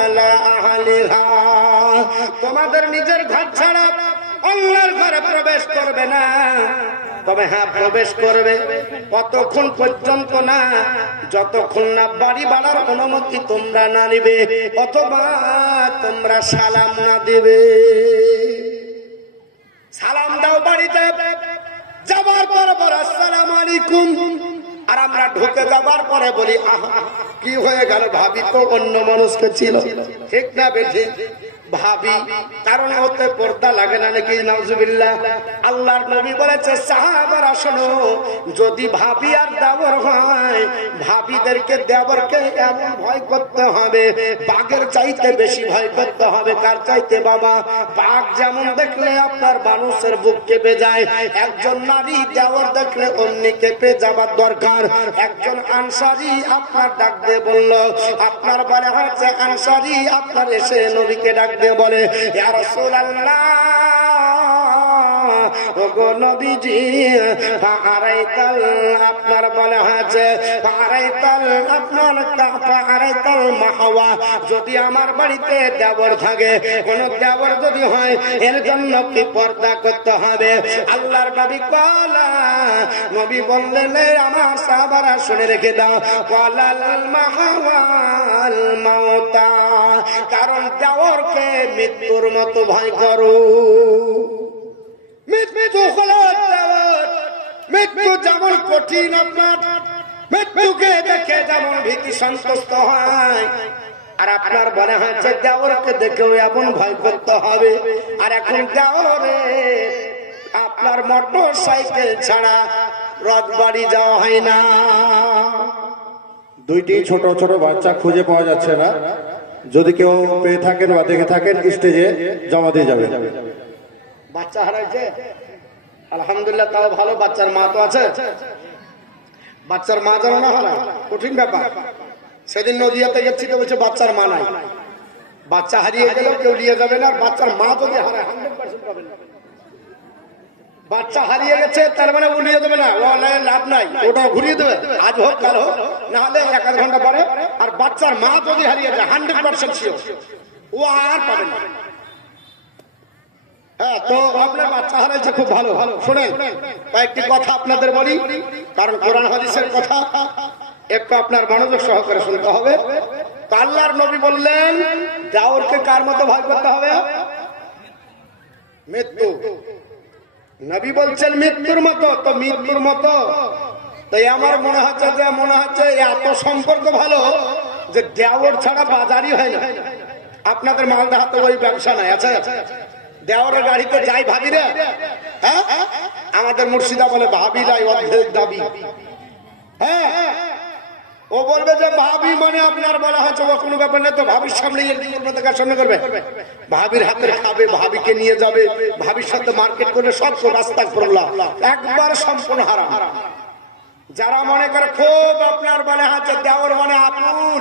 আলা আহলিহা, তোমাদের নিজের ঘর ছাড়া অন্যের ঘরে প্রবেশ করবে না। তবে হ্যাঁ, প্রবেশ করবে কতক্ষণ পর্যন্ত না, যতক্ষণ না বাড়ি বাড়ার অনুমতি তোমরা না নিবে, অথবা তোমরা সালাম না দেবে। সালাম দাও বাড়িতে, যাবার পর বলো আসসালামু আলাইকুম। আর আমরা ঢুকে যাবার পরে বলি আহা কি হয়ে গেল, ভাবি তো অন্য মানুষকে ছিল। ঠিক না বেঠি? ভাবি কারণ হতে পর্দা লাগে না নাকি? নাউজুবিল্লাহ। আল্লাহর নবী বলেছে সাহাবারা শোনো, যদি ভাবি আর দেবর হয়, ভাবিদেরকে দেবরকে এমন ভয় করতে হবে, বাঘের চাইতে বেশি ভয় করতে হবে। কার চাইতে বাবা? বাঘ যেমন দেখলে আপনার মানুষের বুক কেঁপে যায়, একজন নারী দেবর দেখলে অমনি কেঁপে যাবার দরকার। একজন আনসারী আপনার ডাক দিয়ে বলল, আপনার বলে হচ্ছে আনসারী আপনার এসে নবীকে ডাক দিয়ে বলে ইয়া রাসূলুল্লাহ, ওগো নবীজি, ফাআরাইতাল, আপনার বলে হচ্ছে ফাআরাইতাল, আপনার ফাআরাইতাল মাহওয়া, যদি আমার বাড়িতে দেবর থাকে, কোন দেবর যদি হয়, এর জন্য কি পর্দা করতে হবে? আল্লাহর নবী কলা, নবী বললেন আমার সাহাবারা শুনে রেখে দাও, কলাল মাহওয়াল মাউতা, কারণ দেবরকে মৃত্যুর মতো ভয় করো। মৃত্যু যেমন কঠিন, আপনার মৃত্যুকে দেখে যেমন ভীতি সন্তুষ্ট হয়, আর আপনার মনে হচ্ছে দেওরকে দেখেও এমন ভয় করতে হবে। আর এখন দেওরে আপনার মোটর সাইকেল ছাড়া রথবাড়ি যাওয়া হয় না। দুইটি ছোট ছোট বাচ্চা খুঁজে পাওয়া যাচ্ছে না, যদি কেউ পেয়ে থাকেন বা দেখে থাকেন স্টেজে জমা দিয়ে যাবেন। বাচ্চা হারাইছে, আলহামদুলিল্লাহ, তাও ভালো। বাচ্চার মা তো আছে, বাচ্চার মা যেন না হারায়, কঠিন ব্যাপার। সেদিন নদিয়াতে গেছি তো বলছে বাচ্চার মা নাই। বাচ্চা হারিয়ে গেলেও কেউ নিয়ে যাবে না, আর বাচ্চার মা যদি হারায় 100% পাবে না। বাচ্চা হারিয়ে গেছে তার মানে ও নিয়ে যাবে না, ও লাভ নাই, ওটা ঘুরিয়ে দেবে, আজ হোক কাল হোক, না হলে 1 ঘন্টা পরে। আর বাচ্চার মা যদি হারিয়ে যায় 100% শিওর ও আর পাবে না। হ্যাঁ, তো আপনার বাচ্চা হারাইছে, খুব ভালো। শোনেন কয়েকটি কথা আপনাদের বলি, কারণ কোরআন হাদিসের কথা একটু আপনার মনোযোগ সহকারে শুনতে হবে। তো আল্লাহর নবী বললেন দেওরকে কার মতো ভয় করতে হবে? মৃত্যু। নবী বলছেন মৃত্যুর মতো। তো মৃত্যুর মতো, তাই আমার মনে হচ্ছে এত সম্পর্ক ভালো যে দেওর ছাড়া বাজারই হয় না। আপনাদের মালদা হাতে ওই ব্যবসা নাই, আছে? দেওয়ারের গাড়িতে যাই ভাবিরা, হ্যাঁ, আমাদের মুর্শিদা বলে ভাবিরাই অর্ধেক দাবি। হ্যাঁ, ও বলবে যে ভাবি মানে আপনার বলা হচ্ছে ও কোনো ব্যাপার না, তো ভাবির সামনে দেখাশোনা করবে, ভাবির হাতে খাবে, ভাবিকে নিয়ে যাবে, ভাবির সাথে মার্কেট করলে সব রাস্তা করলাম, একবার সম্পূর্ণ হারাম। যারা মনে করে খুব আপনার বলে হচ্ছে দেওর মানে আপন,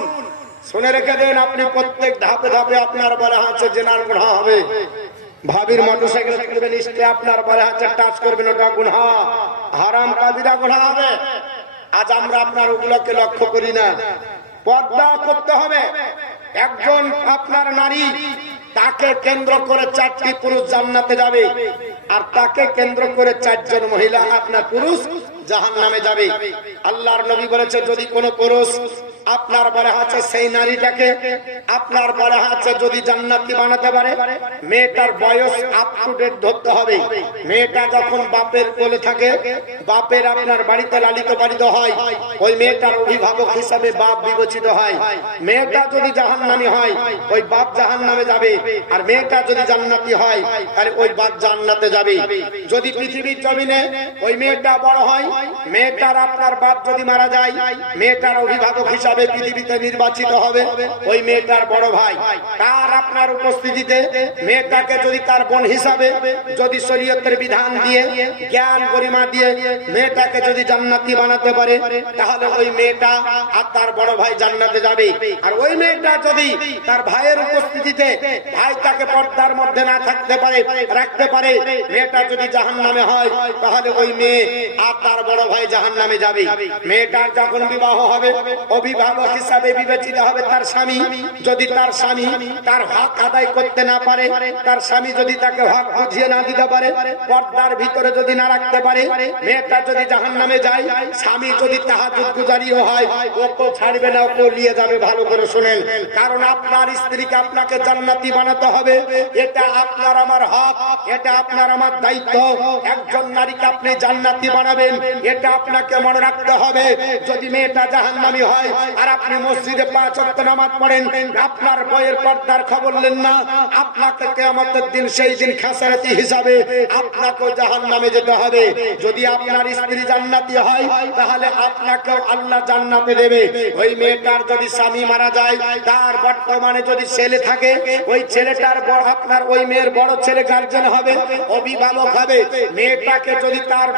শুনে রেখে দেন, আপনি প্রত্যেক ধাপে ধাপে আপনার বলে হচ্ছে জেনার গুনাহ হবে। ভাবির মোটরসাইকেল কিনবেন, স্টে আপনার বলে হচ্ছে টাচ করবেন, ওটা গুনাহ, হারাম কাবিরা গুনাহ হবে। আজ আমরা আপনার ওগুলোকে লক্ষ্য করি না। পর্দা করতে হবে। একজন আপনার নারী, তাকে কেন্দ্র করে 4টি পুরুষ জান্নাতে যাবে, আর তাকে কেন্দ্র করে 4 জন মহিলা আপনার পুরুষ জাহান্নামে যাবে। আল্লাহর নবী বলেছে যদি কোন পুরুষ আপনার বলা আছে সেই নারীটাকে আপনার বলা আছে যদি জান্নাতি বানাতে পারে, মেয়েটার বয়স আপ টু ডেট ধরতে হবে। মেয়েটা যখন বাপের কোলে থাকে, বাপের আপনার বাড়িতে লালিত পালিত হয়, ওই মেয়েটার অভিভাবক হিসাবে বাপ বিবেচিত হয়। মেয়েটা যদি জাহান্নামী হয়, ওই বাপ জাহান্নামে যাবে, আর মেয়েটা যদি জান্নাতি হয় তাহলে ওই বাপ জান্নাতে যাবে। যদি পৃথিবীর জমিনে ওই মেয়েটা বড় হয়, মেয়েটার আপনার বাপ যদি মারা যায়, মেয়েটার অভিভাবক হিসাবে পৃথিবীতে নির্বাচিত হবে ওই মেয়েটার বড় ভাই। তার আপনার উপস্থিতিতে মেয়েটাকে যদি তার বোন হিসাবে যদি শরীয়তের বিধান দিয়ে জ্ঞান গরিমা দিয়ে মেয়েটাকে যদি জান্নাতি বানাতে পারে, তাহলে ওই মেয়েটা আর তার বড় ভাই জান্নাতে যাবে। আর ওই মেয়েটা যদি তার ভাইয়ের উপস্থিতিতে ভাই তাকে পর্দার মধ্যে না থাকতে পারে, রাখতে পারে, মেয়েটা যদি জাহান্নামে হয়, তাহলে ওই মেয়ে আর তার বড় ভাই জাহান্নামে যাবে। মেয়েটার যখন বিবাহ হবে, অভিভাবক অভিভাবক হিসাবে বিবেচিত হবে তার স্বামী। যদি তার স্বামী তার হক আদায় করতে না পারে, তার স্বামী যদি তাকে হক বুঝিয়ে না দিতে পারে, পর্দার ভিতরে যদি না রাখতে পারে, মেয়েটা যদি জাহান্নামে যায়, স্বামী যদি তাহাজ্জুদ গুজারিও হয়, ওকে ছাড়বে না, ওকে নিয়ে যাবে। ভালো করে শুনেন, কারণ আপনার স্ত্রীকে আপনাকে জান্নাতি বানাতে হবে। এটা আপনার আমার হক, এটা আপনার আমার দায়িত্ব। একজন নারীকে আপনি জান্নাতি বানাবেন, এটা আপনাকে মনে রাখতে হবে। যদি মেয়েটা জাহান্নামী হয় আর আপনি মসজিদে 5 ওয়াক্ত নামাজ পড়েন, আপনার বইয়ের পর্দার খবর নেন না, আপনাকে কিয়ামতের দিন সেই দিন খাসারাতি হিসাবে আপনাকে জাহান্নামে যেতে হবে। যদি আপনার স্ত্রী জান্নাতি হয় তাহলে আপনাকেও আল্লাহ জান্নাতে দেবে। ওই মেয়েটার যদি স্বামী মারা যায়, তার বর্তমানে যদি ছেলে থাকে, ওই ছেলেটার আপনার ওই মেয়ের বড় ছেলে গার্জেন হবে, অভিভাবক হবে। মেয়েটাকে যদি তার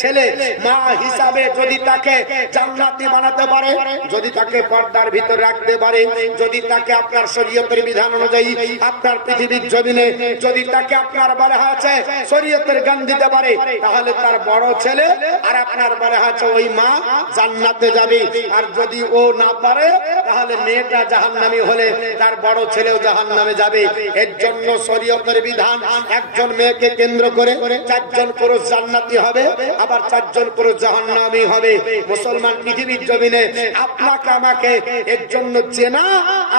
ছেলে মা হিসাবে যদি তাকে জান্নাতি বানাতে পারে, যদি তাকে পর্দার ভিতর রাখতে পারে, যদি তাকে আপনার শরীয়তের বিধান অনুযায়ী আপনার পৃথিবীর জমিনে যদি তাকে আপনার বলা আছে শরীয়তের জ্ঞান দিতে পারে, তাহলে তার বড় ছেলে আর আপনার বলা আছে ওই মা জান্নাতে যাবে। আর যদি ও না পারে, তাহলে মেয়েটা জাহান্নামী হলে তার বড় ছেলেও জাহান্নামে যাবে। এর জন্য শরীয়তের বিধান, একজন মেয়েকে কেন্দ্র করে 4 জন পুরুষ জান্নাতি হবে, আবার 4 জন পুরুষ জাহান্নামী হবে। মুসলমান পৃথিবীর জমিনে আপনাকে আমাকে এর জন্য জেনা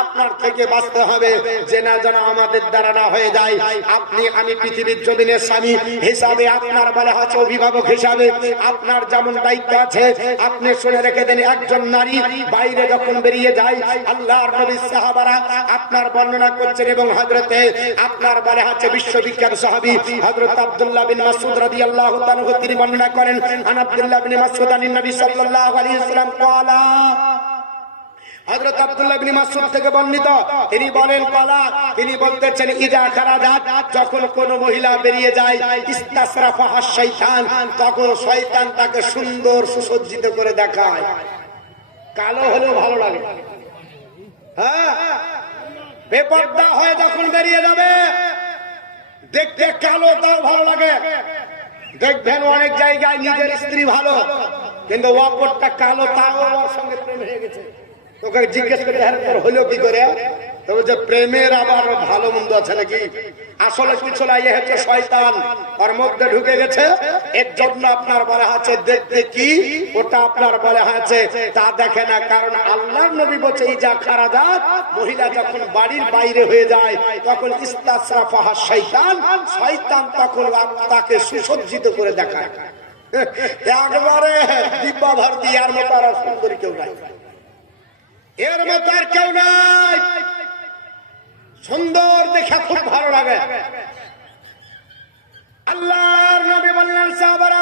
আপনার থেকে বাঁচতে হবে, জেনা যেন আমাদের দ্বারা না হয়ে যায়। আপনি আমি পৃথিবীর জমিনে স্বামী হিসাবে আপনার বলা আছে অভিভাবক হিসাবে আপনার যেমন দায়িত্ব আছে, আপনি শুনে রেখে দেন। একজন নারী বাইরে যখন বেরিয়ে যায়, আল্লাহর নবী সাহাবারা আপনার বর্ণনা করছেন, এবং হযরতে আপনার বলা আছে বিশ্ববিখ্যাত সাহাবী হযরত আব্দুল্লাহ বিন মাসউদ রাদিয়াল্লাহু তাআলা তিনি বর্ণনা করেন, আন আব্দুল্লাহ বিন মাসউদ আন নবী সাল্লাল্লাহু আলাইহি ওয়াসাল্লাম ক্বালা, হযরত আব্দুল্লাহ ইবনে মাসউদ থেকে বর্ণিত, তিনি বলেন ক্বালা, তিনি বলতেছেন ইজা খারাজাত, যখন কোন মহিলা বেরিয়ে যায়, ইস্তাসরাফাহা শাইতান, তখন শয়তান তাকে সুন্দর সুসজ্জিত করে দেখায়। কালো হলেও ভালো লাগে, হ্যাঁ, বেপরদা হয়ে যখন বেরিয়ে যাবে, দেখতে কালো তাও ভালো লাগে। দেখবেন অনেক জায়গায় নিজের স্ত্রী ভালো, কিন্তু অপরটা কালো, তাও ওর সঙ্গে প্রেম হয়ে গেছে। তোকে জিজ্ঞেস করে হলো কি করে, তবে যে প্রেমের আবার ভালো মন্দ আছে নাকি? আসলে কিছু না, এ হচ্ছে শয়তান ওর মধ্যে ঢুকে গেছে। এর জন্য আপনার বলা আছে দেখতে কি, ওটা আপনার বলা আছে তা দেখে না। কারণ আল্লাহর নবী বলছে ইজা খারাজাত, মহিলা যখন বাড়ির বাইরে হয়ে যায়, তখন ইস্তাসরাফাহা শাইতান, শয়তান তখন তাকে সুসজ্জিত করে দেখায়। একবারে দিব্যা ভারতী, আর মতো আর সুন্দরী কেউ নাই, এর মতো আর কেউ নাই। সুন্দর দেখে খুব ভালো লাগে। আল্লাহর নবী বললেন সাহাবারা,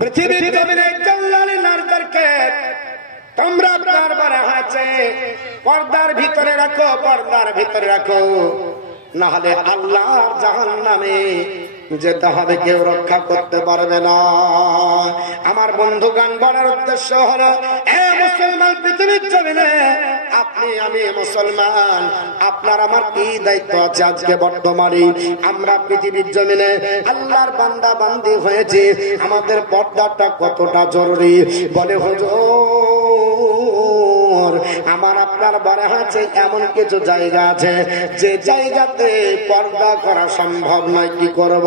পৃথিবীর জমিনে কল্যাণী নারীদেরকে তোমরা বারবার আছে পর্দার ভিতরে রাখো, পর্দার ভিতরে রাখো, না হলে আল্লাহর জাহান্নামে যেতে হবে, কেউ রক্ষা করতে পারবে না। আমার বন্ধুগণ, বলার উদ্দেশ্য হলো, এ মুসলমান পৃথিবীর জমিনে আপনি আমি মুসলমান, আপনার আমার কি দায়িত্ব আছে আজকে বর্তমানে? আমরা পৃথিবীর জমিনে আল্লাহর বান্দা বান্দি হয়েছে, আমাদের পর্দাটা কতটা জরুরি। বলে হুজুর, আমার আপনার বলা আছে এমন কিছু জায়গা আছে যে জায়গাতে পর্দা করা সম্ভব নয়, কি করব?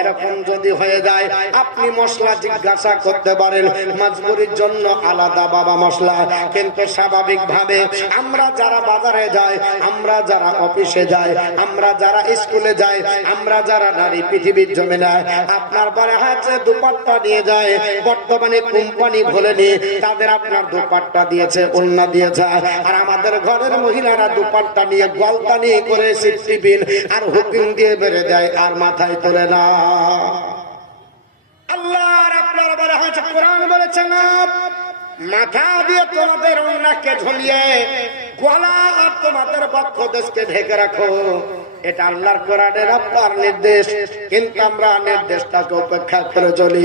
এরকম যদি হয়ে যায়, আপনি মশলা জিজ্ঞাসা করতে পারেন, মজবুরির জন্য আলাদা বাবা মশলা। কিন্তু স্বাভাবিক ভাবে আমরা যারা বাজারে যাই, আমরা যারা অফিসে যাই, আমরা যারা স্কুলে যাই, আমরা যারা নারী পৃথিবীর জমিনে আপনার বলা আছে দুপাট্টা নিয়ে যায়, বর্তমানে কোম্পানি বলেনি তাদের আপনার দুপাট্টা দিয়েছে, ওন্না দিয়েছে, আর আমাদের ঘরের মহিলারা দুপাট্টা নিয়ে গলতানি করে টিফিন আর হুকিং দিয়ে বেড়ে দেয়, আর মাথায় তোলে না। আল্লাহর আপনার বলা হয়েছে, কোরআন বলেছে না, মাথা দিয়ে তোমাদের ওন্নাকে ঝুলিয়ে গলা আর তোমাদের বক্ষ দেশকে ঢেকে রাখো। এটা আল্লাহর কোরআনের আপনার নির্দেশ, কিন্তু আমরা নির্দেশটাকে উপেক্ষা করে চলি।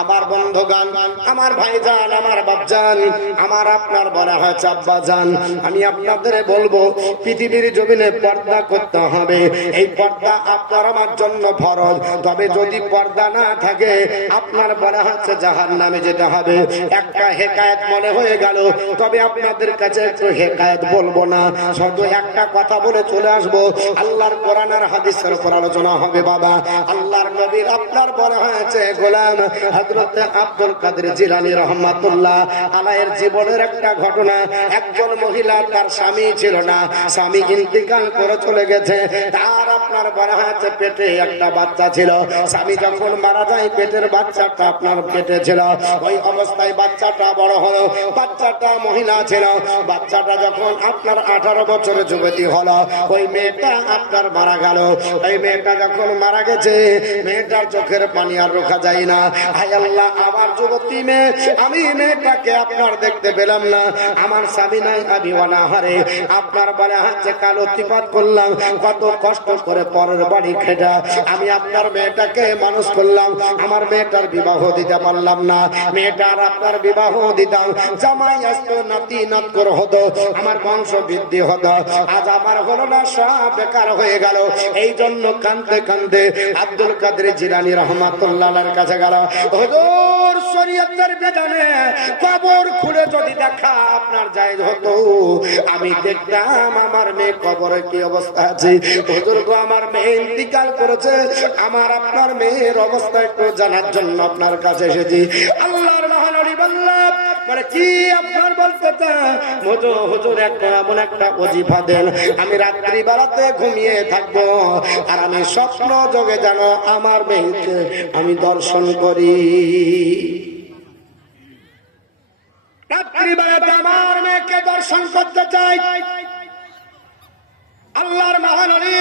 আমার বন্ধুগান, আমার ভাইজান, আমার বাপজান, আমার আপনার বলা হয়েছে আব্বাজান, আমি আপনাদের বলবো পৃথিবীর জমিনে পর্দা করতে হবে। এই পর্দা আপনার আমার জন্য ফরজ। তবে যদি পর্দা না থাকে আপনার বলা হচ্ছে জাহান্নামে যেতে হবে। একটা হেকায়েত মনে হয়ে গেল, তবে আপনাদের কাছে একটু হেকায়েত বলবো না, শুধু একটা কথা বলে চলে আসবো। আল্লাহর কোরআনের হাদিসের উপর আলোচনা হবে। বাবা, আল্লাহর নবীর আপনার বলা হয়েছে গোলাম হযরত আব্দুল কাদের জিলানী রাহমাতুল্লাহ আলাইহির জীবনের একটা ঘটনা। একজন মহিলা, তার স্বামী ছিল না, স্বামী ইন্তিকাল করে চলে গেছে। তার আপনার বলা হয়েছে পেটে একটা বাচ্চা ছিল। স্বামী যখন মারা যায় পেটের বাচ্চাটা আপনার পেটে ছিল। ওই অবস্থায় বাচ্চাটা বড় হলো, বাচ্চাটা মহিলা ছিল। বাচ্চাটা যখন আপনার 18 বছরের যুবতী হলো, ওই মেয়েটা আপনার মারা গেল। এই মেয়েটা যখন মারা গেছে, মেয়েটার চোখের পানি আর রোখা যায় না। হায় আল্লাহ, আমার যুবতী মেয়ে, আমি মেয়েটাকে আপনার দেখতে পেলাম না। আমার স্বামী নাই, আমি অনাহারে আপনার বলে হাতে কাল অতিপাত করলাম। কত কষ্ট করে পরের বাড়ি খেটা আমি আপনার মেয়েটাকে মানুষ করলাম। আমার মেয়েটার বিবাহ দিতে পারলাম না। মেয়েটার আপনার বিবাহ দিতাম, জামাই আসতো, নাতি নাতকর হতো, আমার বংশ বৃদ্ধি হতো। আজ আমার হলো না, সব বেকার হয়ে গেল। এই জন্য কাঁদতে কাঁদতে আব্দুল কাদের জিলানী রাহমাতুল্লাহর কাছে গেল। হুজুর, শরীয়তের বিধানে কবর খুঁড়ে যদি দেখা আপনার জায়েজ হতো, আমি দেখতাম আমার মেয়ে কবরে কি অবস্থা আছে। হুজুর গো, আমার মেয়ে ইন্তিকাল করেছে, আমার আপনার মেয়ের অবস্থা একটু জানার জন্য আপনার কাছে এসেছি। আল্লাহর মহানবী বললেন, মানে কি আপনার বলতে চান? হুজুর একটা এমন একটা ওজিফা দেন, আমি রাত্রি বেলাতে ঘুমিয়ে থাকবো, আর আমি স্বপ্ন যোগে যেন আমার মেয়েকে আমি দর্শন করি। রাত্রি বেলাতে আমার মেয়েকে দর্শন করতে চাই। আল্লাহর মহানবী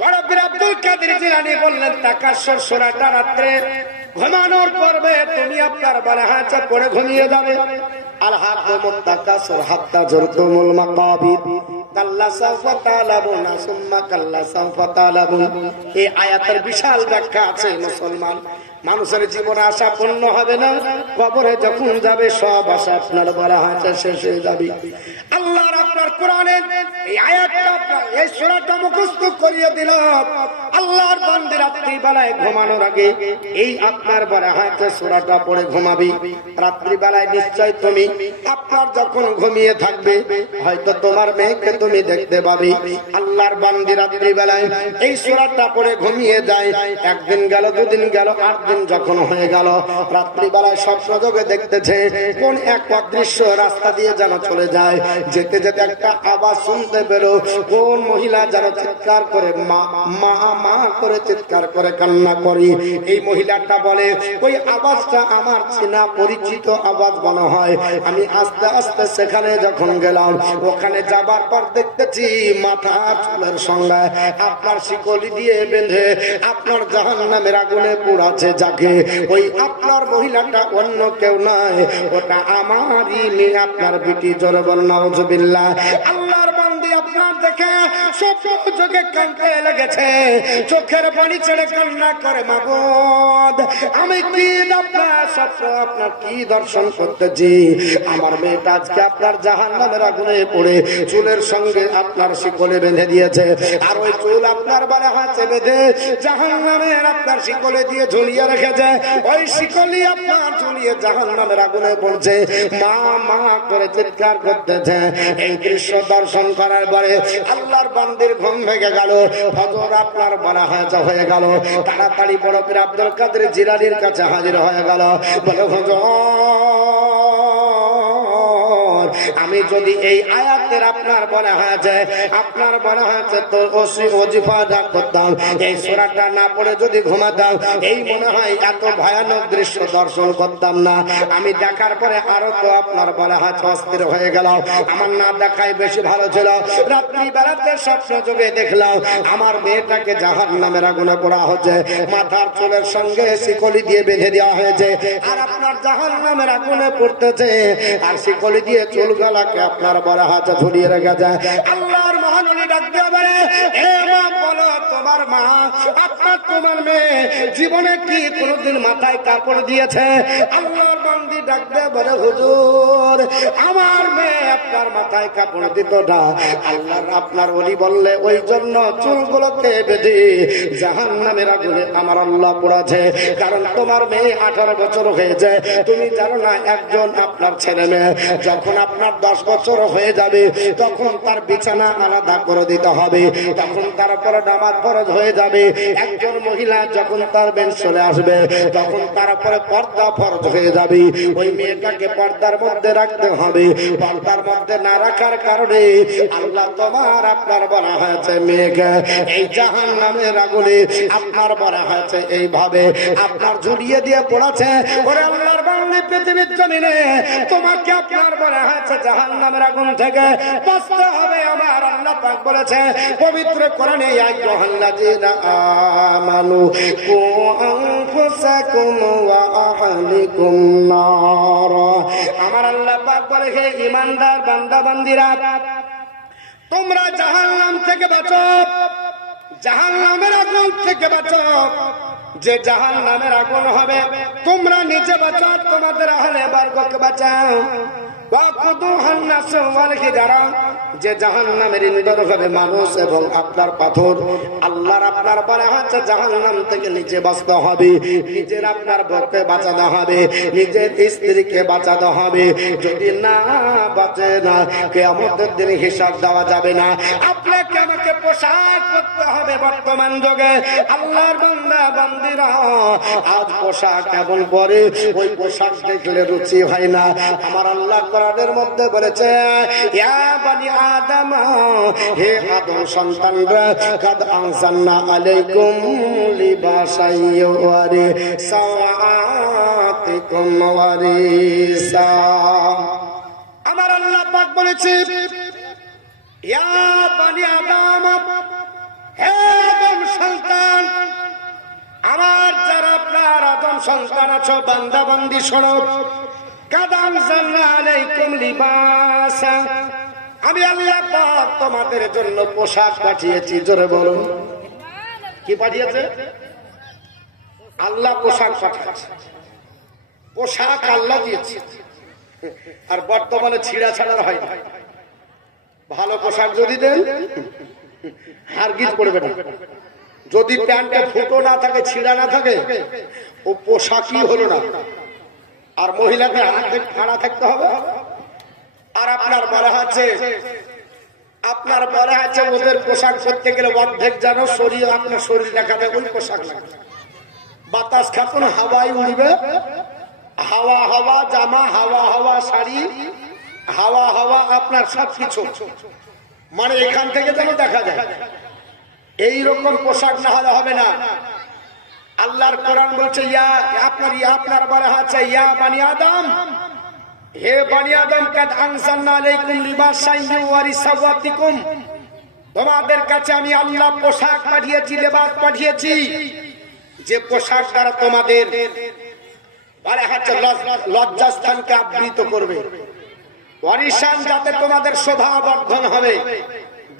বড় পীর আব্দুল কাদের জিলানী বললেন, তাকাসসুর সূরাটা রাত্রে ঘুমানোর পূর্বে তুমি আপনার বলা হাতে পড়ে ঘুমিয়ে যাবে। আল হাকুমুত তাকাসসুর হাত্তা জুরতুমুল মাকাবির কাল্লা সাওফা তা'লামুনা সুম্মা কাল্লা সাওফা তা'লামুন। এই আয়াতের বিশাল ব্যাখ্যা আছে। মুসলমান মানুষের জীবনে আশা পূর্ণ হবে না, কবরে যখন যাবে সব আশা আপনার বলা হাতে শেষ হয়ে যাবে। আল্লাহর আপনার কোরআনের এই আয়াতটা, এই সূরাটা মুখস্থ করিয়ে দিল। আল্লাহর বান্দা রাত্রি বেলায় ঘুমানোর আগে এই আপনার বলা হাতে সূরাটা পড়ে ঘুমাবি। রাত্রি বেলায় নিশ্চয় তুমি আপনার যখন ঘুমিয়ে থাকবে, হয়তো তোমার মেয়েকে তুমি দেখতে পাবে। আল্লাহর বান্দা রাত্রি বেলায় এই সূরাটা পড়ে ঘুমিয়ে যায়। একদিন গেল, দুদিন গেল, 8 দিন যখন হয়ে গেল, রাত্রি বেলায় স্বপ্ন যোগে দেখতেছে কোন এক অদৃশ্য রাস্তা দিয়ে যেন চলে যায়। যেতে যেতে একটা আওয়াজ শুনতে পেল, কোন মহিলা যেন চিৎকার করে মা মা মা করে চিৎকার করে কান্না করি। এই মহিলাটা বলে, ওই আওয়াজটা আমার চেনা পরিচিত আওয়াজ মনে হয়। আমি আস্তে আস্তে সেখানে যখন গেলাম, ওখানে যাবার পর দেখতেছি মাথা চুলের সঙ্গে আপনার শিকলি দিয়ে বেঁধে আপনার জাহান্নামের আগুনে পোড়াচ্ছে যাকে, ওই আপনার মহিলাটা অন্য কেউ নয়, ওটা আমারই মেয়ে, আপনার বিটি। জোরে বল নাউজুবিল্লাহ। আল্লাহর বান্দী আপনার দেখে সব চোখে কাঁদতে লেগেছে, চোখের পানি ছেড়ে কান্না করে, মাবুদ আমি কি আপনার স্বপ্ন, আপনার কি দর্শন করতেছি? আমার মেয়েটা আজকে আপনার জাহান্নামের আগুনে পড়ে চুলের সঙ্গে আপনার শিকলে বেঁধে দিয়েছে, আর ওই চুল আপনার বারে হাতে বেঁধে জাহান্নামের আপনার শিকলে দিয়ে ঝুলিয়ে রেখেছে। ওই শিকলি আপনার ঝুলিয়ে জাহান্নামের আগুনে পড়ছে, মা মা করে চিৎকার করতেছে। এই দৃশ্য দর্শন করার পরে আল্লাহর বান্দির ঘুম ভেঙে গেল। ফজর আপনার বলা হয়ে গেল। তাড়াতাড়ি বড় পীর আব্দুল কাদের জিলানীর কাছে হাজির হয়ে গেল। বলে, হুজুর আমি যদি এই আয়াতের আপনার বলা হয়েছে, আপনার বলা হয়েছে তো ওজিফা করতাম, এই সূরাটা না পড়ে যদি ঘুমাতাম, এই মনে হয় এত ভয়ানক দৃশ্য দর্শন করতাম না। আমি দেখার পরে আরো তো আপনার বলা হয়েছে অস্থির হয়ে গেল। আমার না দেখাই বেশি ভালো ছিল। রাত্রি বেলাতে স্বপ্ন যোগে দেখলাম আমার মেয়েটাকে জাহান্নামের আগুনে পোড়া হচ্ছে, মাথার চুলের সঙ্গে শিকলি দিয়ে বেঁধে দেওয়া হয়েছে, আর আপনার জাহান্নামের আগুনে পড়তেছে, আর শিকলি দিয়ে চুল চুলগুলাকে আপনার বড় হাতে ঝুলিয়ে রেখে যায়। আল্লাহর মহানবী ডাক দিয়ে বলে, এ মা বলো তোমার মা আপনার তোমার মেয়ে জীবনে কি কোনোদিন মাথায় কাপড় দিয়েছে? আল্লাহর বান্দি ডাক দিয়ে বলে, হুজুর আমার মেয়ে আপনার মাথায় কাপড় দিত না। আল্লাহর আপনার ওলি বললে ওই জন্য চুলগুলোকে বেঁধে জাহান্নামের আগুনে আমার আল্লাহ পড়াছে। কারণ তোমার মেয়ে 18 বছর হয়েছে, তুমি জানো না একজন আপনার ছেলে মেয়ে যখন আপনার 10 বছর হয়ে যাবে তখন তার বিছানা আলাদা করে দিতে হবে, তখন তারপরে নামাজ ফরজ হয়ে যাবে। একজন মহিলা যখন তার বেন চলে আসবে তখন তারপরে পর্দা ফরজ হয়ে যাবে। ওই মেয়েটাকে পর্দার মধ্যে রাখতে হবে। পর্দার মধ্যে না রাখার কারণে আল্লাহ তোমার আপনার বলা হয়েছে মেয়েকে এই জাহান্নামের আগুনে আপনার বলা হয়েছে এইভাবে আপনার ঝুলিয়ে দিয়ে পড়াছে। ওরে আল্লাহর বান্দা পৃথিবীর জমিনে তোমাকে আপনার বলা হয়েছে জাহান্নামের আগুন থেকে বাঁচতে হবে। আমার আল্লাহ পাক বলেছে পবিত্র কোরআনে, ইয়া আইয়ুহাল্লাযীনা আমানু কু আনফুসাকুম ওয়া আহলিকুম নার। আমার আল্লাহ পাক বলে, হে ঈমানদার বান্দা বান্দীরা তোমরা জাহান্নাম থেকে বাঁচো, জাহান্নামের আগুন থেকে বাঁচো। যে জাহান্নামের আগুন হবে তোমরা নিজে বাঁচো, তোমাদের আহলে বর্গকে বাঁচাও। যে জাহান্নামের ইন্ধন হবে মানুষ এবং আপনার পাথর। আল্লাহর আপনার বলা হচ্ছে জাহান্নাম থেকে নিজে বাঁচতে হবে, নিজের আপনার বউকে বাঁচাতে হবে, নিজের স্ত্রীকে বাঁচাতে হবে। যদি না বাঁচে না কিয়ামতের দিনে হিসাব দেওয়া যাবে না। আপনাকে আমাকে পোশাক করতে হবে। বর্তমান যুগে আল্লাহর বান্দা বান্দিরা আজ পোশাক এমন পরে ওই পোশাক দেখলে রুচি হয় না। আমার আল্লাহ কোরআনের মধ্যে বলেছে, ইয়া বানি আদম, হে আদম সন্তানরা, কাদ আনজালনা আলাইকুম লিবাসান ইউওয়ারি সাওয়াতিকুম ওয়ারিসা। আমার আল্লাহ পাক বলেছে, ইয়া বানি আদম, হে আদম সন্তান, আমার যারা আপনার আদম সন্তান আছো বান্দা বান্দি শোনো, আমি আল্লাহ পাক তোমাদের জন্য পোশাক পাঠিয়েছি। জোরে বলুন, কি পাঠিয়েছে? আল্লাহ পোশাক পাঠিয়েছে। পোশাক আল্লাহ দিয়েছে। আর বর্তমানে ছিঁড়া ছাড়ার হয় না। ভালো পোশাক যদি দেন হারগিজ পড়বে না। যদি প্যান্টে ফুটো না থাকে, ছিঁড়া না থাকে, ও পোশাকই হলো না। আর মহিলাকে হাতে খাড়া থাকতে হবে। আর আপনার বলা আছে ওদের পোশাক করতে গেলে অর্ধেক যেন শরীর আপনার শরীর দেখাবে, ওই পোশাক লাগবে। বাতাস খাতুন হাওয়ায় উড়বে, হাওয়া হাওয়া জামা, হাওয়া হাওয়া শাড়ি, হাওয়া হাওয়া আপনার সবকিছু, মানে এখান থেকে যেন দেখা যায়। এইরকম পোশাক না হলে হবে না। আল্লাহর কোরআন বলছে, আপনার বলা আছে, ইয়া বানি আদম, হে বানি আদম, কাদ আনজালনা আলাইকুম লিবাসান ইউওয়ারি সাওয়াতিকুম, তোমাদের কাছে আমি আল্লাহ পোশাক পাঠিয়েছি, লেবাস পাঠিয়েছি, যে পোশাক দ্বারা তোমাদের বলা হচ্ছে লজ্জাস্থানকে আবৃত করবে। ওয়ারিসান, যাতে তোমাদের শোভা বর্ধন হবে,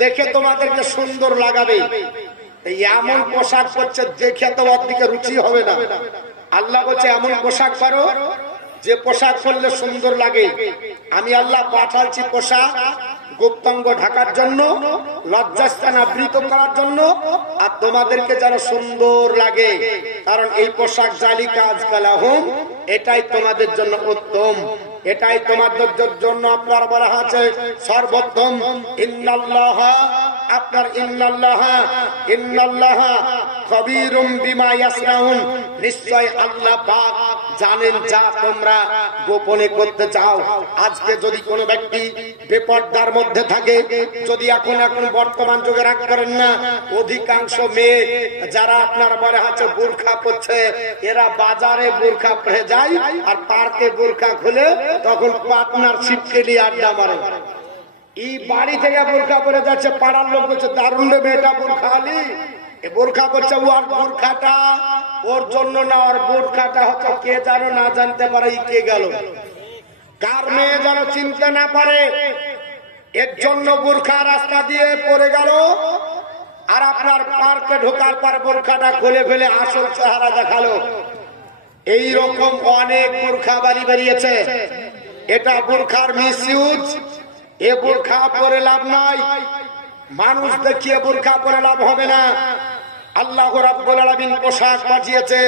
দেখে তোমাদেরকে সুন্দর লাগাবে। এমন পোশাক করছে দেখে তো ওর দিকে রুচি হবে না। আল্লাহ বলছে এমন পোশাক করো যে পোশাক করলে সুন্দর লাগে। আমি আল্লাহ পাঠাচ্ছি পোশাক গুপ্তাঙ্গ ঢাকার জন্য, লজ্জাস্থান আবৃত করার জন্য, আর তোমাদেরকে যেন সুন্দর লাগে। কারণ এই পোশাক জালিকা আজকালাহুম, এটাই তোমাদের জন্য উত্তম, এটাই তোমাদের জন্য আপনার বলা আছে সর্বোত্তম। ইন্নাল্লাহ, আপনার ইন্নাল্লাহ খবীরুম বিমা ইয়াসনাউন, নিশ্চয় আল্লাহ পাক জানেন যা তোমরা গোপনে করতে চাও। আজকে যদি কোনো ব্যক্তি বেপরদার মধ্যে থাকে, যদি এখন বর্তমান যুগে রাগ করেন না, অধিকাংশ মেয়ে যারা আপনার বলে আছে বোরখা পরছে, এরা বাজারে বোরখা পরে যায় আর পার্কে বোরখা খুলে তখন পার্টনারশিপকে নিয়ে আড্ডা মারে। এই বাড়ি থেকে বোরখা পরে যাচ্ছে, পাড়ার লোক বলছে দারুণ রে মেয়েটা বোরখা আলি, বোরখা করছে। ওর বোরখাটা ওর জন্য না, ওর বোরখাটা হচ্ছে কে জানো না জানতে পারে কে গেল। কার মেয়ে যেন চিনতে না পারে এর জন্য বোরখা রাস্তা দিয়ে পড়ে গেল, আর আপনার পার্কে ঢোকার পর বোরখাটা খুলে ফেলে আসল চেহারা দেখালো। এই রকম অনেক বোরখা বাড়ি বেরিয়েছে। এটা বোরখার মিসইউজ। এ বোরখা পরে লাভ নাই, মানুষ দেখিয়ে বোরখা পরে লাভ হবে না। আল্লাহ রাব্বুল আলামিন পোশাক পাঠিয়েছে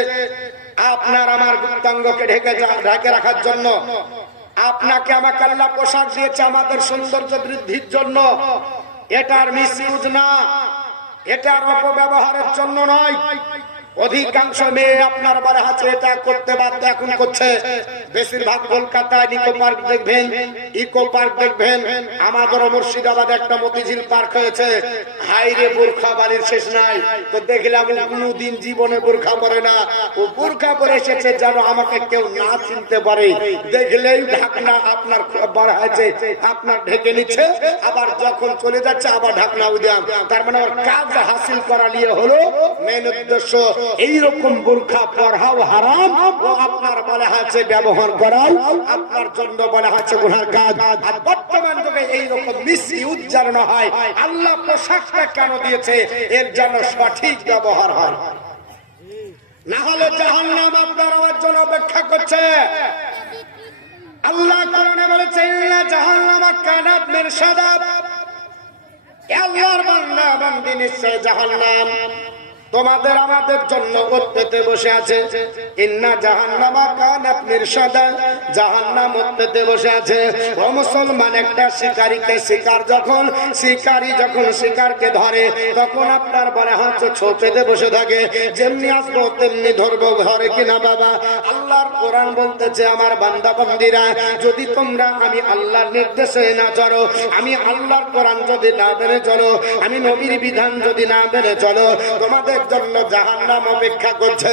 আপনার আমার গুপ্তাঙ্গকে ঢেকে রাখার জন্য। আপনাকে আমাকে আল্লাহ পোশাক দিয়েছে আমাদের সৌন্দর্য বৃদ্ধির জন্য। এটার মিসইউজ না, এটার অপব্যবহারের জন্য নয়। অধিকাংশ মেয়ে আপনার বারে আছে এটা করতে বাধ্য এখন করছে। বেশিরভাগ কলকাতায় নিকো পার্ক দেখবেন, ইকো পার্ক দেখবেন, আমাদের মুর্শিদাবাদে একটা মতিঝিল পার্ক হয়েছে। হাইরে বোরখা বাড়ির শেষ নাই। তো দেখলাম কোনদিন জীবনে বোরখা পরে না, ও বোরখা পরে এসেছে যেন আমাকে কেউ না চিনতে পারে। দেখলেই ঢাকনা আপনার বড় হয়েছে, আপনার ঢেকে নিচ্ছে, আবার যখন চলে যাচ্ছে আবার ঢাকনা উদিয়াম। তার মানে ওর কাজ হাসিল করা নিয়ে হলো মেন উদ্দেশ্য। এইরকম বোরখা পরাও হারাম, ও আপনার বলা হয়েছে ব্যবহার করাও আপনার জন্য বলা হয়েছে গুনার কাজ। আর বর্তমান যুগে এইরকম মিসইউজ যেন না হয়। আল্লাহ পোশাকটা কেন দিয়েছে এর জন্য সঠিক ব্যবহার হয়, না হলে জাহান্নাম আপনার আমার জন্য অপেক্ষা করছে। আল্লাহ কোরআনে বলেছে ইন্না জাহান্নামা কানাত মিরসাদা, আল্লাহর বান্দা বান্দি নিশ্চয় জাহান্নাম তোমাদের আমাদের জন্য ওত পেতে বসে আছে। ইন্না জাহান্নামা কানাত মিরসাদা, জাহান্নাম ওত পেতে বসে আছে। ও মুসলমান, একটা শিকারীকে শিকারী যখন শিকারকে ধরে তখন আপনার বলে হাত ছো পেতে বসে থাকে, যেমনি আসবো তেমনি ধরবো, ধরে কিনা বাবা? আল্লাহর কোরআন বলতেছে আমার বান্দা বান্দিরা, যদি তোমরা আমি আল্লাহর নির্দেশে না চলো, আমি আল্লাহর কোরআন যদি না মেনে চলো, আমি নবীর বিধান যদি না মেনে চলো, তোমাদের জন্য জাহান্নাম অপেক্ষা করছে।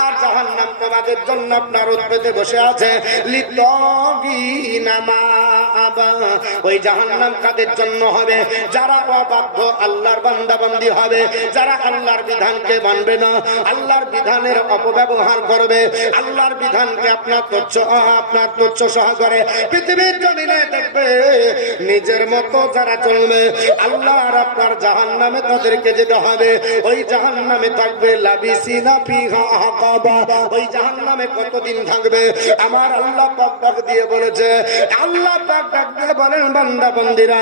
আর জাহান্নাম তোমাদের জন্য আপনার উৎপেতে বসে আছে। লিতাগিনা মাআবা, ওই জাহান্নাম কাদের জন্য হবে? যারা অবাধ্য আল্লাহর বান্দা বান্দি হবে, যারা আল্লাহর বিধানকে মানবে না, আল্লাহর বিধানের অপব্যবহার করবে, আল্লাহর বিধানকে আপনার তুচ্ছ সহকারে পৃথিবীর জমিনে দেখবে, নিজের মতো যারা চলবে, আল্লাহর আপনার জাহান্নামে তাদেরকে যেতে হবে। ওই জাহান্নামে থাকবে লাবিসিনা ফিহা আকাবা, ওই জাহান্নামে কতদিন থাকবে? আমার আল্লাহ পাক ডাক দিয়ে বলেছে, আল্লাহ পাক ডাক দিয়ে বলেন বান্দা বান্দিরা,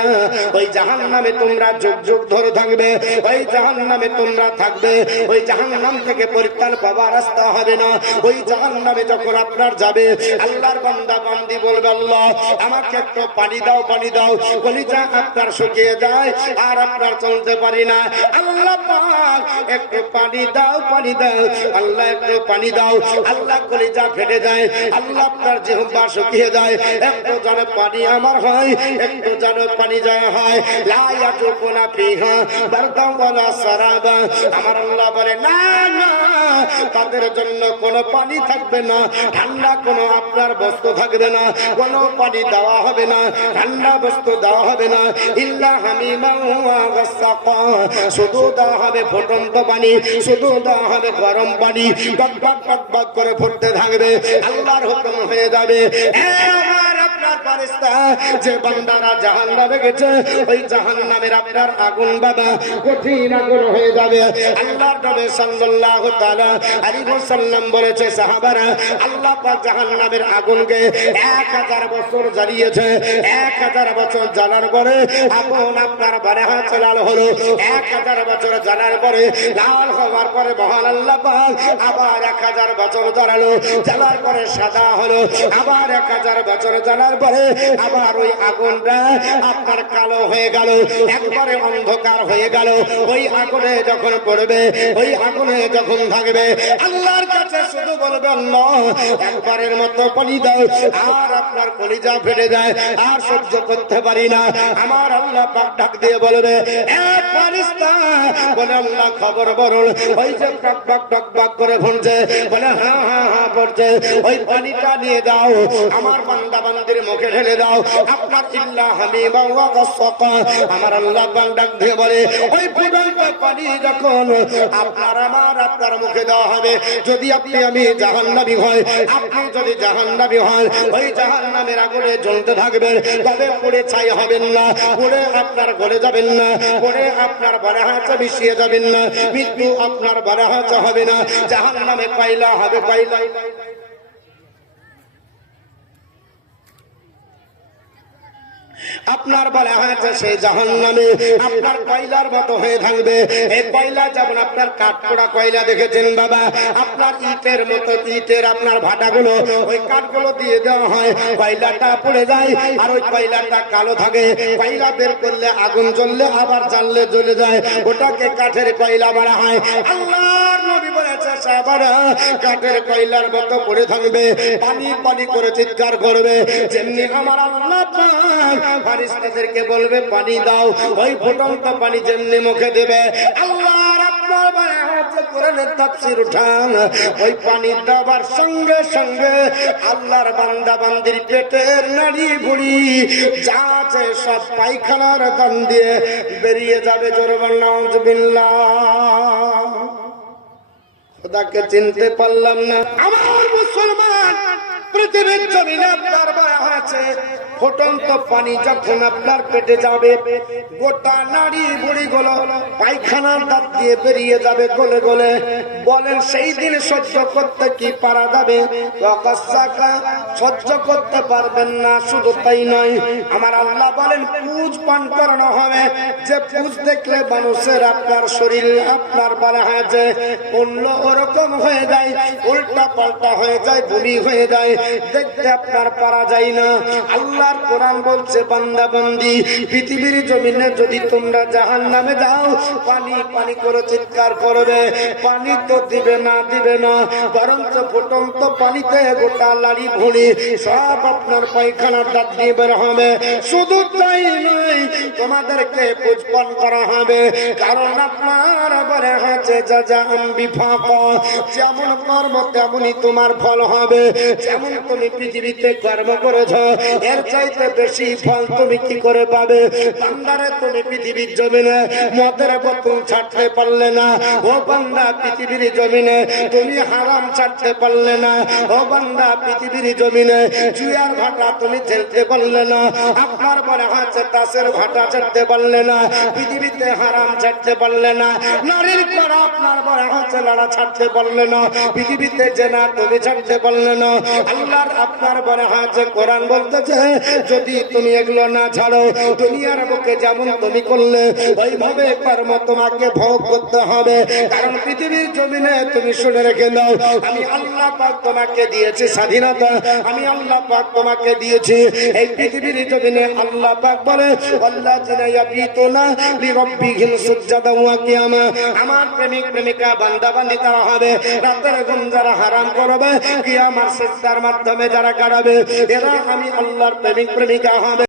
ওই জাহান্নামে তোমরা যুগ যুগ ধরে থাকবে, ওই জাহান্নামে তোমরা থাকবে। ওই জাহান্নাম থেকে পরিত্রাণ পাওয়ার রাস্তা হবে না। ওই জাহান্নামে যখন আপনার যাবে, আল্লাহর বান্দা বান্দি বলবে আল্লাহ আমাকে একটু পানি দাও, পানি দাও। কলিজা আপনার শুকিয়ে যায় আর আপনার চলতে পারি না। আল্লাহ পাক একটু পানি দাও, পানি দাও। আল্লাহ একটু পানি দাও। আল্লাহ কলিজা ফেটে যায়, আল্লাহ আপনার জিহ্বা শুকিয়ে যায়। একটু যেন পানি আমার হয়, একটু যেন পানি যায় হয়। লা ইয়াজুকুনা ফিহা বারদান ওয়ালা সারাবা, আমার আল্লাহ বলে না না, তাদের জন্য কোনো পানি থাকবে না, ঠান্ডা কোনো আপনার বস্তু থাকবে না, কোনো পানি দেওয়া হবে না, ঠান্ডা বস্তু দেওয়া হবে না। ইল্লা হামিমা ওয়া গাসসাকা, শুধু দেওয়া হবে ফুটন্ত পানি, শুধু দেওয়া হবে গরম পানি, টকবক টকবক করে ফুটতে থাকবে। আল্লাহর হুকুম হয়ে যাবে। আমার আপনার ফেরেশতা যে বান্দারা জাহান্নামে গেছে, ওই জাহান্নামের আপনার আগুন বাবা কঠিন আগুন হয়ে যাবে। আল্লাহর নবী সাল্লাল্লাহু তাআলা আলাইহি ওয়াসাল্লাম বলেছে, সাহাবারা আল্লাহ পাক জাহান্নামের আগুনকে 1000 বছর জ্বালিয়েছে। 1000 বছর জ্বালার পরে আগুন আপনার বারে হাত লাল হলো। 1000 বছর জ্বালার পরে লাল হওয়ার পরে মহান আল্লাহ পাক আবার 1000 বছর জ্বালালো, জ্বালার পরে সাদা হলো। আবার 1000 বছর জ্বালার পরে আবার ওই আগুনটা আপনার কালো হয়ে গেল, একবারে অন্ধকার হয়ে গেল। ওই আগুনে যখন পড়বে, ওই আগুনে যখন থাকবে, আল্লাহর কাছে শুধু বলবে আল্লাহ একবারের মতো পানি দাও। আর আপনার কলিজা ফেটে যায়, আর সহ্য করতে পারি না। আমার আল্লাহ পাক ডাক দিয়ে বলবে, এক ফেরেশতা বলে আল্লাহ খবর বলুন, ওই যে টকবক টকবক করে ফুটছে, বলে হ্যাঁ হ্যাঁ হ্যাঁ পড়ছে, ওই পানিটা নিয়ে দাও। আমার বান্দা বান্দির মুখে ঢেলে দাও। আপনার ইল্লা হামিমা ওয়া গাসসাকা, আমার আল্লাহ পাক ডাক দিয়ে বলে ওই ফুটন্ত পানি যখন আপনার মুখে দেওয়া হবে, যদি আপনি আমি জাহান্নামী হয়, আপনি যদি জাহান্নামী হন, ওই জাহান্নামের আগুনে জ্বলতে থাকবেন, তবে পুড়ে ছাই হবেন না, পুড়ে আপনার গলে যাবেন না, পুড়ে আপনার বারে হাঁচা মিশিয়ে যাবেন না, মৃত্যু আপনার বারে হাঁচা হবে না, জাহান্নামে কয়লা হবে, কয়লা। আপনার বলা হয়েছে সেই জাহান্নামে আপনার কয়লার মতো হয়ে থাকবে। এই কয়লা যেমন আপনার কাঠপোড়া কয়লা দেখেছেন বাবা, আপনার ইটের মতো, ইটের আপনার ভাটাগুলো ওই কাঠগুলো দিয়ে দেওয়া হয়, কয়লাটা পড়ে যায় আর ওই কয়লাটা কালো থাকে। কয়লা বের করলে আগুন জ্বললে আবার জ্বাললে জ্বলে যায়, ওটাকে কাঠের কয়লা বলা হয়। আল্লাহর নবী বলেছে সাহাবারা কাঠের কয়লার মতো পড়ে থাকবে, পানি পানি করে চিৎকার করবে। যেমনি আমার আল্লাহ পাক ফেরেশতাদেরকে বলবে পানি দাও, ওই ফুটন্ত পানি যেমনি মুখে দেবে, আল্লাহর আপনার কোরআনের তাফসীর উঠান, ওই পানি দেওয়ার সঙ্গে সঙ্গে আল্লাহর বান্দা বান্দির পেটের নাড়ি ভুড়ি যা আছে সব পায়খানার দান দিয়ে বেরিয়ে যাবে। জোরে বল নাউযুবিল্লাহ। খোদাকে চিনতে পারলাম না আমার মুসলমান। পৃথিবীর জমিনে আপনার বলা হয়েছে ফুটন্ত পানি যখন আপনার পেটে যাবে, গোটা নাড়ি বুড়ি গুলো পায়খানার দাঁত দিয়ে বেরিয়ে যাবে গলে গলে। বলেন সেই দিন সহ্য করতে কি পারা যাবে? সহ্য করতে পারবেন না। শুধু তাই নয়, আমার আল্লাহ বলেন পুজ পান করানো হবে, যে পুজ দেখলে মানুষের আপনার শরীর আপনার বলা হয়েছে অন্য ওরকম হয়ে যায়, উল্টা পাল্টা হয়ে যায়, বমি হয়ে যায়, দেখতে আপনার পারা যায় না। আল্লাহর কোরআন বলছে বান্দা বান্দি পৃথিবীর জমিনে যদি তোমরা জাহান্নামে যাও, পানি পানি করে চিৎকার করবে, পানি তো দিবে না, দিবে না, বরঞ্চ ফুটন্ত পানিতে গোটা লাড়ি ভুঁড়ি সব আপনার পায়খানার দাঁত দিয়ে বের হবে। শুধু তাই নয়, তোমাদেরকে পুজপান করা হবে, কারণ আপনার বলে হচ্ছে যা যা বিফাক, যেমন কর্ম তেমনই তোমার ফল হবে। যেমন তুমি পৃথিবীতে কর্ম করেছ, এর চাইতে বেশি ফল তুমি কি করে পাবে? বান্দারে তুমি পৃথিবীর জমিনে মদের বোতল ছাড়তে পারলে না, ও বান্দা পৃথিবীর জমিনে তুমি হারাম ছাড়তে পারলে না, ও বান্দা পৃথিবীর জমিনে জুয়ার ভাটা তুমি ঠেলতে পারলে না, আপনার বলে হচ্ছে তাসের ভাটা ছাড়তে পারলে না, পৃথিবীতে হারাম ছাড়তে পারলে না, নারীর করা আপনার বলে হচ্ছে লড়া ছাড়তে পারলে না, পৃথিবীতে জেনা তুমি ছাড়তে পারলে না। আল্লাহর আপনার বলে হচ্ছে কোরআন বলতেছে যদি তুমি এগুলো না ছাড়ো, দুনিয়ার বুকে যেমন তুমি করলে ওইভাবে কর্ম তোমাকে ভোগ করতে হবে। কারণ পৃথিবীর জমিনে তুমি শুনে রেখে দাও, আমি আল্লাহ পাক তোমাকে দিয়েছি স্বাধীনতা, আমি আল্লাহ পাক তোমাকে দিয়েছি এই পৃথিবীর জমিনে। আল্লাহ পাক বলে আল্লাযিনা ইয়াবিতুনা লিরাব্বিহিম সুজদান ওয়া কিয়ামা, আমার প্রেমিক প্রেমিকা বান্দা বান্দি তারা হবে রাতের ঘুম যারা হারাম করবে, কিয়ামার সিজদার মাধ্যমে যারা কাটাবে, এরা আমি আল্লাহর প্রেমিক প্রেমিকা হবে।